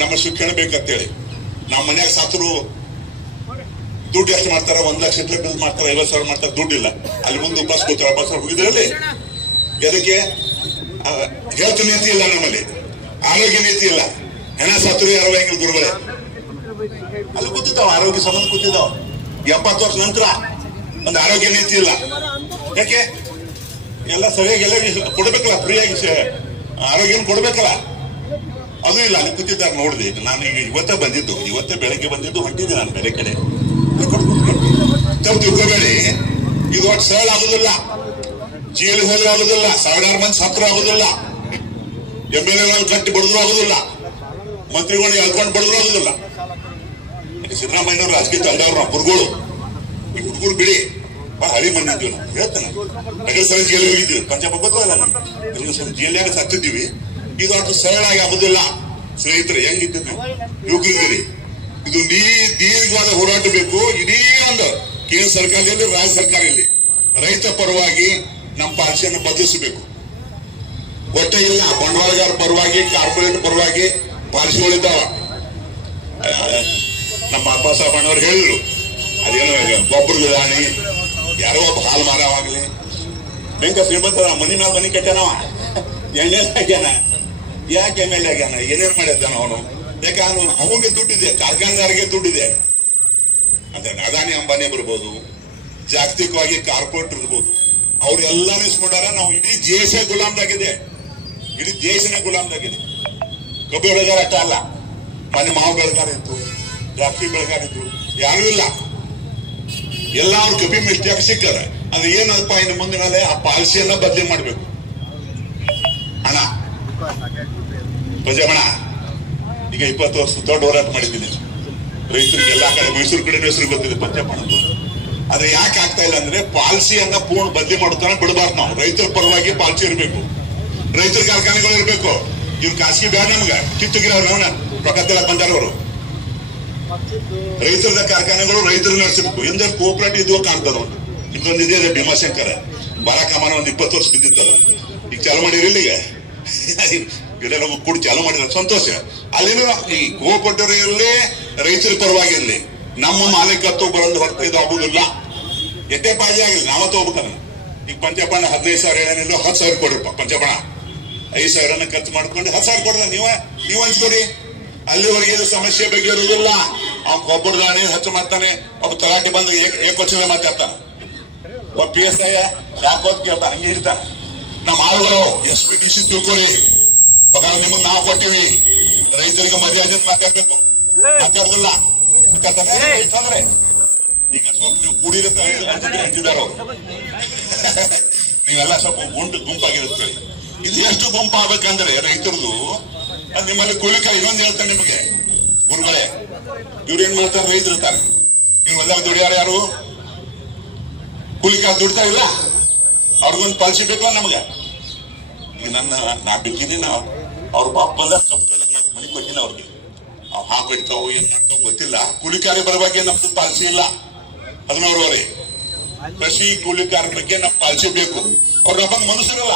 ನಮ್ಮ ಶಿಕ್ಷಣ ಬೇಕಂತೇಳಿ. ನಮ್ಮ ಮನ್ಯಾಗ ಸಾತರು ದುಡ್ಡು ಎಷ್ಟು ಮಾಡ್ತಾರೆ? 1 ಲಕ್ಷ ಬಿಲ್ ಮಾಡ್ತಾರೆ, 50,000 ಮಾಡ್ತಾರೆ, ದುಡ್ಡಿಲ್ಲ. ಅಲ್ಲಿ ಮುಂದೆ ಬಸ್ ಕೂತಾರೆ. ಬಸ್ ಹೋಗಿದ್ರಲ್ಲಿ ಎದಕ್ಕೆ? ಹೆಲ್ತ್ ನೀತಿ ಇಲ್ಲ ನಮ್ಮಲ್ಲಿ, ಆರೋಗ್ಯ ನೀತಿ ಇಲ್ಲ. ಹೆಣ ಸಾತರು ಯಾರು ಹೆಂಗಿಲ್ಲ ಗುರುಗಳೇ. ಅಲ್ಲಿ ಕೂತಿದ್ದಾವ, ಆರೋಗ್ಯ ಸಂಬಂಧ ಕೂತಿದ್ದಾವ. 70 ವರ್ಷ ನಂತರ ಒಂದು ಆರೋಗ್ಯ ನೀತಿ ಇಲ್ಲ. ಯಾಕೆ? ಎಲ್ಲ ಸರಿಯಾಗಿ ಎಲ್ಲ ಕೊಡ್ಬೇಕಲ್ಲ, ಫ್ರೀಯಾಗಿ ಆರೋಗ್ಯ ಕೊಡ್ಬೇಕಲ್ಲ, ಅದು ಇಲ್ಲ. ಅಲ್ಲಿ ಕೂತಿದ್ದಾರೆ ನೋಡಿದೆ. ನಾನು ಈಗ ಇವತ್ತೇ ಬೆಳಗ್ಗೆ ಬಂದಿದ್ದು ಹೊಂಟಿದ್ದೆ ನಾನು ಬೇರೆ ಕಡೆ. ತಪ್ಪು ತಿಳ್ಕೋಬೇಡಿ, ಇದು ಒಟ್ಟು ಸರಳ ಆಗುದಿಲ್ಲ. ಜೈಲಿಗೆ ಹೋದ್ರೆ ಆಗುದಿಲ್ಲ, 1000 ಮಂದಿ ಸತ್ರು ಆಗುದಿಲ್ಲ, MLAಗಳನ್ನು ಕಟ್ಟಿ ಬಡಿದ್ರು ಆಗುದಿಲ್ಲ, ಮಂತ್ರಿಗಳನ್ನ ಎಳ್ಕೊಂಡು ಬಡಿದ್ರು ಆಗುದಿಲ್ಲ. ಸಿದ್ದರಾಮಯ್ಯನವರು ರಾಜಕೀಯ ತಂದವ್ರು ನಾವು ಗುರುಗಳು. ಈ ಹುಡುಗರು ಬಿಡಿ, ಹಳಿ ಮಣ್ಣಿದ್ದೀವಿ ನಾವು. ಹೇಳ್ತಾನೆ ನಗರಸಭೆ ಜೈಲು ಹೋಗಿದ್ದೀವಿ, ಪಂಚಾಯತ್ ಗೊತ್ತಲ್ಲ, ನಮ್ಮ ಜೈಲಿಯಾಗ ಸತ್ತಿದ್ದೀವಿ. ಇದು ಅಷ್ಟು ಸರಳಾಗಿ ಆಗುದಿಲ್ಲ. ಸ್ನೇಹಿತರೆ, ಹೆಂಗಿದ್ದೀವಿ ಯುವಕರಿದ್ದೀರಿ. ಇದು ದೀರ್ಘವಾದ ಹೋರಾಟ ಬೇಕು. ಇಡೀ ಒಂದು ಕೇಂದ್ರ ಸರ್ಕಾರದಲ್ಲಿ, ರಾಜ್ಯ ಸರ್ಕಾರದಲ್ಲಿ ರೈತ ಪರವಾಗಿ ನಮ್ಮ ಪಾಲಿಸಿಯನ್ನು ಬದಲಿಸಬೇಕು. ಒಟ್ಟೆ ಇಲ್ಲ, ಬಂಡವಾಳಗಾರ ಪರವಾಗಿ, ಕಾರ್ಪೊರೇಟ್ ಪರವಾಗಿ ಪಾಲಿಸಿಗಳಿದ್ದಾವ. ನಮ್ಮ ಅಪ್ಪ ಸಾಹೇಬಣ್ಣವ್ರು ಹೇಳಿದ್ರು, ಅದೇನೋ ಗೊಬ್ಬರದ ದಾಣಿ, ಯಾರೋ ಒಬ್ಬ ಹಾಲು ಮಾರವಾಗ್ಲಿ, ಬೆಂಕ ಶ್ರೀಮಂತ ಮನಿ ಮೇಲೆ ಮನಿ ಕಟ್ಟಾನವ, ಎಣ್ಣೆ ಆಗ್ಯಾನ. ಯಾಕೆ MLA ಆಗ್ಯಾನ? ಏನೇನ್ ಮಾಡಿದ್ದಾನ ಅವನು? ಯಾಕಂದ್ರೆ ಅವನಿಗೆ ದುಡ್ಡಿದೆ, ಕಾರ್ಖಾನೆದಾರಿಗೆ ದುಡ್ಡಿದೆ. ಅಂದ್ರೆ ಅದಾನಿ ಅಂಬಾನಿ ಬರ್ಬೋದು, ಜಾಗತಿಕವಾಗಿ ಕಾರ್ಪೊರೇಟ್ ಇರ್ಬೋದು, ಅವ್ರೆಲ್ಲಾನು ಇಸ್ಕೊಂಡಾರ. ನಾವು ಇಡೀ ದೇಶ ಗುಲಾಮ್ದಾಗಿದೆ, ಇಡೀ ದೇಶನೇ ಗುಲಾಮ್ದಾಗಿದೆ. ಕಬ್ಬು ಬೆಳೆಗಾರ ಅಷ್ಟ ಅಲ್ಲ, ಮನೆ ಮಾವು ಬೆಳೆಗಾರ ಇತ್ತು, ದ್ರಾಕ್ಷಿ ಬೆಳೆಗಾರ ಇತ್ತು, ಯಾರು ಇಲ್ಲ. ಎಲ್ಲ ಅವ್ರು ಕಬ್ಬಿ ಮಿಸ್ಟೇಕ್ ಸಿಕ್ಕಾರೆ. ಅದು ಏನಪ್ಪ, ಇನ್ನು ಮುಂದಿನ ಆ ಪಾಲಿಸಿಯನ್ನ ಬದಲಿ ಮಾಡ್ಬೇಕು. ಹಣ ಪ್ರಜಾಮಣ ಈಗ 20 ವರ್ಷ ದೊಡ್ಡ ಹೋರಾಟ ಮಾಡಿದ್ದೀನಿ. ರೈತರಿಗೆ ಎಲ್ಲಾ ಕಡೆ, ಮೈಸೂರು ಕಡೆ ಹೆಸರು ಗೊತ್ತಿದೆ ಪಂಚಪ್ಪಣ. ಆದ್ರೆ ಯಾಕೆ ಆಗ್ತಾ ಇಲ್ಲ ಅಂದ್ರೆ ಪಾಲಿಸಿಯನ್ನ ಪೂರ್ಣ ಬದಲಿ ಮಾಡುತ್ತಾನೆ ಬಿಡಬಾರ್ದು. ನಾವು ರೈತರ ಪರವಾಗಿ ಪಾಲಿಸಿ ಇರಬೇಕು, ರೈತರ ಕಾರ್ಖಾನೆಗಳು ಇರಬೇಕು. ಇವ್ರು ಖಾಸಗಿ ಬೇಡ, ನಮ್ಗೆ ಕಿತ್ತುಗಿರೋರು ರೊಕ್ಕ ಬಂದಾರ. ಅವರು ರೈತರ ಕಾರ್ಖಾನೆಗಳು ರೈತರು ನಡೆಸಬೇಕು. ಎಂದ್ರೆ ಕೋಆಪರೇಟಿವ್ ಇದು ಕಾಣ್ತದ. ಇನ್ನೊಂದು ಇದೆ ಭೀಮಾಶಂಕರ ಬಾಲಕಮಾನ ಒಂದು 20 ವರ್ಷ ಬಿದ್ದಿತ್ತದ. ಈಗ ಚಾಲು ಮಾಡಿರಿ. ಇಲ್ಲಿಗೆ ಎಲ್ಲರೂ ಕೂಡಿ ಚಾಲು ಮಾಡಿದ್ರೆ ಸಂತೋಷ. ಅಲ್ಲಿನೂ ಈ ಗೋಕೊಟ್ಟರೆಯಲ್ಲಿ ರೈತರ ಪರವಾಗಿ ಇರಲಿ, ನಮ್ಮ ಮಾಲೀಕತ್ವ ಬರೋದು ಹೊರತು ಇದು ಆಗುದಿಲ್ಲ. ಎಷ್ಟೇ ಪಾಜಿ ಆಗಿಲ್ಲ, ನಾವ ತಗೋಬೇಕನ್ನ. ಈಗ ಪಂಚಪಣ 15,000 ಏನಿಲ್ಲ, 10,000 ಕೊಡ್ರಪ್ಪ. ಪಂಚಪಣ 5,000 ಖರ್ಚು ಮಾಡ್ಕೊಂಡು 10,000 ಕೊಡ್ರ. ನೀವು ಹಂಚ್ಕೊಡಿ. ಅಲ್ಲಿವರೆಗೆ ಇದು ಸಮಸ್ಯೆ ಬಗ್ಗೆ ಇರುವುದಿಲ್ಲ. ಅವ್ನು ಗೊಬ್ಬರ ದಾಣಿ ಹೆಚ್ಚು ಮಾಡ್ತಾನೆ, ಒಬ್ಬ ತಲಾಟೆ ಬಂದು ಏಕವಚನ ಮಾತಾಡ್ತಾನೆ, ಒಬ್ಬ PSI ಯಾಕೋದ್ ಕೇಳ್ತಾನೆ, ಹಂಗೆ ಇರ್ತಾನೆ. ನಮ್ಮ ಆಳುಗಳು SPTC ತಿಳ್ಕೊಳ್ಳಿ, ಪಗಾರ ನಿಮಗೆ ನಾವು ಕೊಟ್ಟಿವಿ, ರೈತರಿಗೆ ಮರ್ಯಾದೆ ಮಾತಾಡ್ಬೇಕು. ಮಾತಾಡೋದಿಲ್ಲ ಅಂದ್ರೆ ಈಗ ಸ್ವಲ್ಪ ನೀವು ಕೂಡಿರುತ್ತೆ ಅಂತಿದಾರ ಅವ್ರು. ನೀವೆಲ್ಲ ಸ್ವಲ್ಪ ಗುಂಪಾಗಿರುತ್ತೆ. ಇದು ಎಷ್ಟು ಗುಂಪಾಗಬೇಕಂದ್ರೆ ರೈತರದು, ನಿಮ್ಮಲ್ಲಿ ಕೂಲಿಕಾರ ಇನ್ನೊಂದು ಹೇಳ್ತಾನೆ ನಿಮಗೆ, ಗುರುಗಳೇ ಇವ್ರೇನ್ ಮಾಡ್ತಾರೆ, ರೈತರು ಇರ್ತಾರೆ, ನೀವೆಲ್ಲ ದುಡಿಯಾರ ಯಾರು? ಕೂಲಿಕಾರ ದುಡ್ತಾ ಇಲ್ಲ, ಅವ್ರಿಗೊಂದು ಪಾಲಿಸಿ ಬೇಕಲ್ಲ ನಮಗೆ. ಈಗ ನಾ ಬಿಟ್ಟಿನಿ, ನಾವು ಅವ್ರ ಬಾಪ್ ಬಂದ ಮನೆ ಕೊಟ್ಟಿನ ಅವ್ರಿಗೆ, ಅವ್ ಹಾಕ್ಬಿಡ್ತಾವು ಏನ್ ಮಾಡ್ತಾವ ಗೊತ್ತಿಲ್ಲ. ಕೂಲಿಕಾರಿ ಬರ ಬಗ್ಗೆ ನಮ್ದು ಪಾಲಿಸಿ ಇಲ್ಲ. 11 ಕೃಷಿ ಕೂಲಿಕಾರ ಬಗ್ಗೆ ನಮ್ ಪಾಲಿಸಿ ಬೇಕು. ಅವ್ರ ಬಂದು ಮನುಷ್ಯರಲ್ಲ,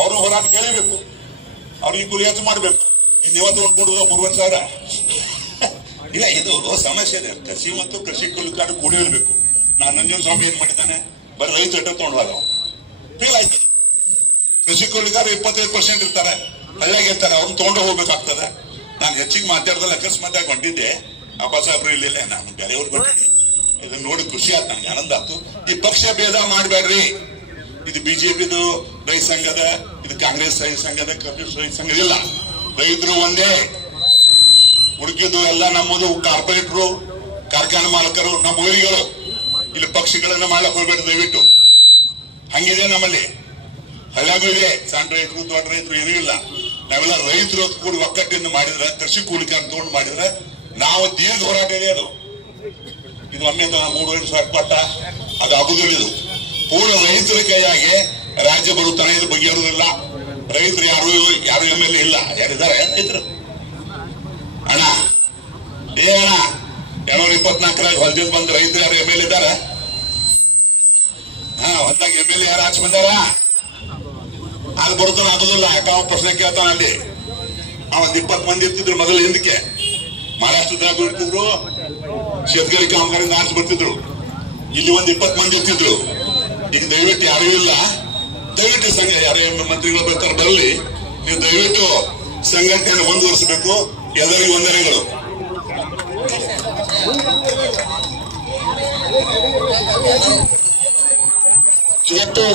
ಅವರು ಹೋರಾಟ ಕೇಳಬೇಕು, ಅವ್ರಿಗೆ ಕೂಲಿ ಹೆಚ್ಚು ಮಾಡ್ಬೇಕು. ಇವತ್ತು ಕೊಡುವ 30,000 ಇಲ್ಲ. ಇದು ಸಮಸ್ಯೆ ಇದೆ. ಕೃಷಿ ಮತ್ತು ಕೃಷಿ ಕೂಲಿಕಾರ ಕೂಡಿ ಇರಬೇಕು. ನಂಜನ್ ಸ್ವಾಮಿ ಏನ್ ಮಾಡಿದ್ದಾನೆ, ಬರೀ ರೈತ ತಗೊಂಡು ಹೋದ ಫೇಲ್ ಆಯ್ತು. ಕೃಷಿ ಕೂಲಿಕಾರ 25% ಇರ್ತಾರೆ, ಹಳ್ಳಿಯಾಗ ಇರ್ತಾರೆ, ಅವ್ರನ್ನ ತಗೊಂಡು ಹೋಗ್ಬೇಕಾಗ್ತದೆ. ನಾನು ಹೆಚ್ಚಿಗೆ ಮಾತಾಡ್ದಲ್ಲ, ಅಕಸ್ಮಾತ್ ಹೊಂಟಿದ್ದೆ, ಅಪ್ಪ ಸಾಬ್ರು ಇರ್ಲಿಲ್ಲ, ನಾನು ಬೇರೆಯವ್ರು ಬಂದಿದ್ದೆ. ಇದನ್ನ ನೋಡಿ ಖುಷಿ ಆಯ್ತು, ನನ್ಗೆ ಆನಂದ ಆಯ್ತು. ಈ ಪಕ್ಷ ಭೇದ ಮಾಡಬೇಡ್ರಿ. ಇದು ಬಿಜೆಪಿದು ರೈತ ಸಂಘದ, ಇದು ಕಾಂಗ್ರೆಸ್ ರೈತ ಸಂಘದ, ಕಮ್ಯುನಿಸ್ಟ್ ರೈತ ಸಂಘ ಇಲ್ಲ. ರೈತರು ಒಂದೇ, ಉಡುಕಿದ್ದು ಎಲ್ಲ ನಮ್ಮದು ಕಾರ್ಪೊರೇಟ್ರು, ಕಾರ್ಖಾನೆ ಮಾಲಕರು, ನಮ್ಮ ಊರಿಗಳು. ಇಲ್ಲಿ ಪಕ್ಷಗಳನ್ನ ಮಾಡಕ್ ಹೋಗ್ಬೇಡ ದಯವಿಟ್ಟು. ಹಂಗಿದೆ ನಮ್ಮಲ್ಲಿ, ಹಳ್ಳಿಯಾಗೂ ಇದೆ. ಸಣ್ಣ ರೈತರು ದೊಡ್ಡ ರೈತರು ಏನೂ ಇಲ್ಲ. ನಾವೆಲ್ಲ ರೈತರು ಕೂಡಿ ಒಕ್ಕಟ್ಟಿಂದ ಮಾಡಿದ್ರೆ, ಕೃಷಿ ಕೂಲಿಕಾರ ತಗೊಂಡು ಮಾಡಿದ್ರೆ ನಾವು ದೀರ್ಘ ಹೋರಾಟ ಇದೆ. ಅದು ಇದು ಒಮ್ಮೆ 3,000 ಕೊಟ್ಟ ಅದು ಆಗುದಿಲ್ಲ. ಇದು ಪೂರ್ಣ ರೈತರ ಕೈಯಾಗೆ ರಾಜ್ಯ ಬರುತ್ತಾನೆ, ಇದು ಬಗೆಹರುವುದಿಲ್ಲ. ರೈತರು ಯಾರು MLA ಇಲ್ಲ. ಯಾರಿದ್ದಾರೆ ರೈತರು? ಅಣ್ಣ ಏ ಅಣ್ಣ 224 ಹೊಲದಿಂದ ಬಂದು ರೈತರು ಯಾರು MLA ಇದ್ದಾರೆ? ಹೊಲದಾಗ MLA ಯಾರು ಆಚೆ ಬಂದಾರ? ಅದು ಬರುತ್ತಾನ ಆಗುದಿಲ್ಲ. ಯಾಕೆ ಅವ ಪ್ರಶ್ನೆ ಕೇಳ್ತಾನ. ಅಲ್ಲಿ ಒಂದ್ 20 ಮಂದಿ ಇರ್ತಿದ್ರು ಮೊದಲು. ಹಿಂದಕ್ಕೆ ಮಹಾರಾಷ್ಟ್ರದಾಗ ಇರ್ತಿದ್ರು, ಶೇತಕರಿ ಕಾಮಗಾರಿಂದ ಆಚೆ ಬರ್ತಿದ್ರು. ಇಲ್ಲಿ ಒಂದ್ 20 ಮಂದಿ ಇರ್ತಿದ್ರು. ಈಗ ದಯವಿಟ್ಟು ಯಾರೂ ಇಲ್ಲ. ದಯವಿಟ್ಟು ಸಂಘ ಯಾರು ಮಂತ್ರಿಗಳು ಬರ್ತಾರೆ ಬರಲಿ, ನೀವು ದಯವಿಟ್ಟು ಸಂಘಟನೆಯನ್ನು ಮುಂದುವರಿಸಬೇಕು. ಎಲ್ಲರಿಗೂ ವಂದನೆಗಳು. ಇವತ್ತು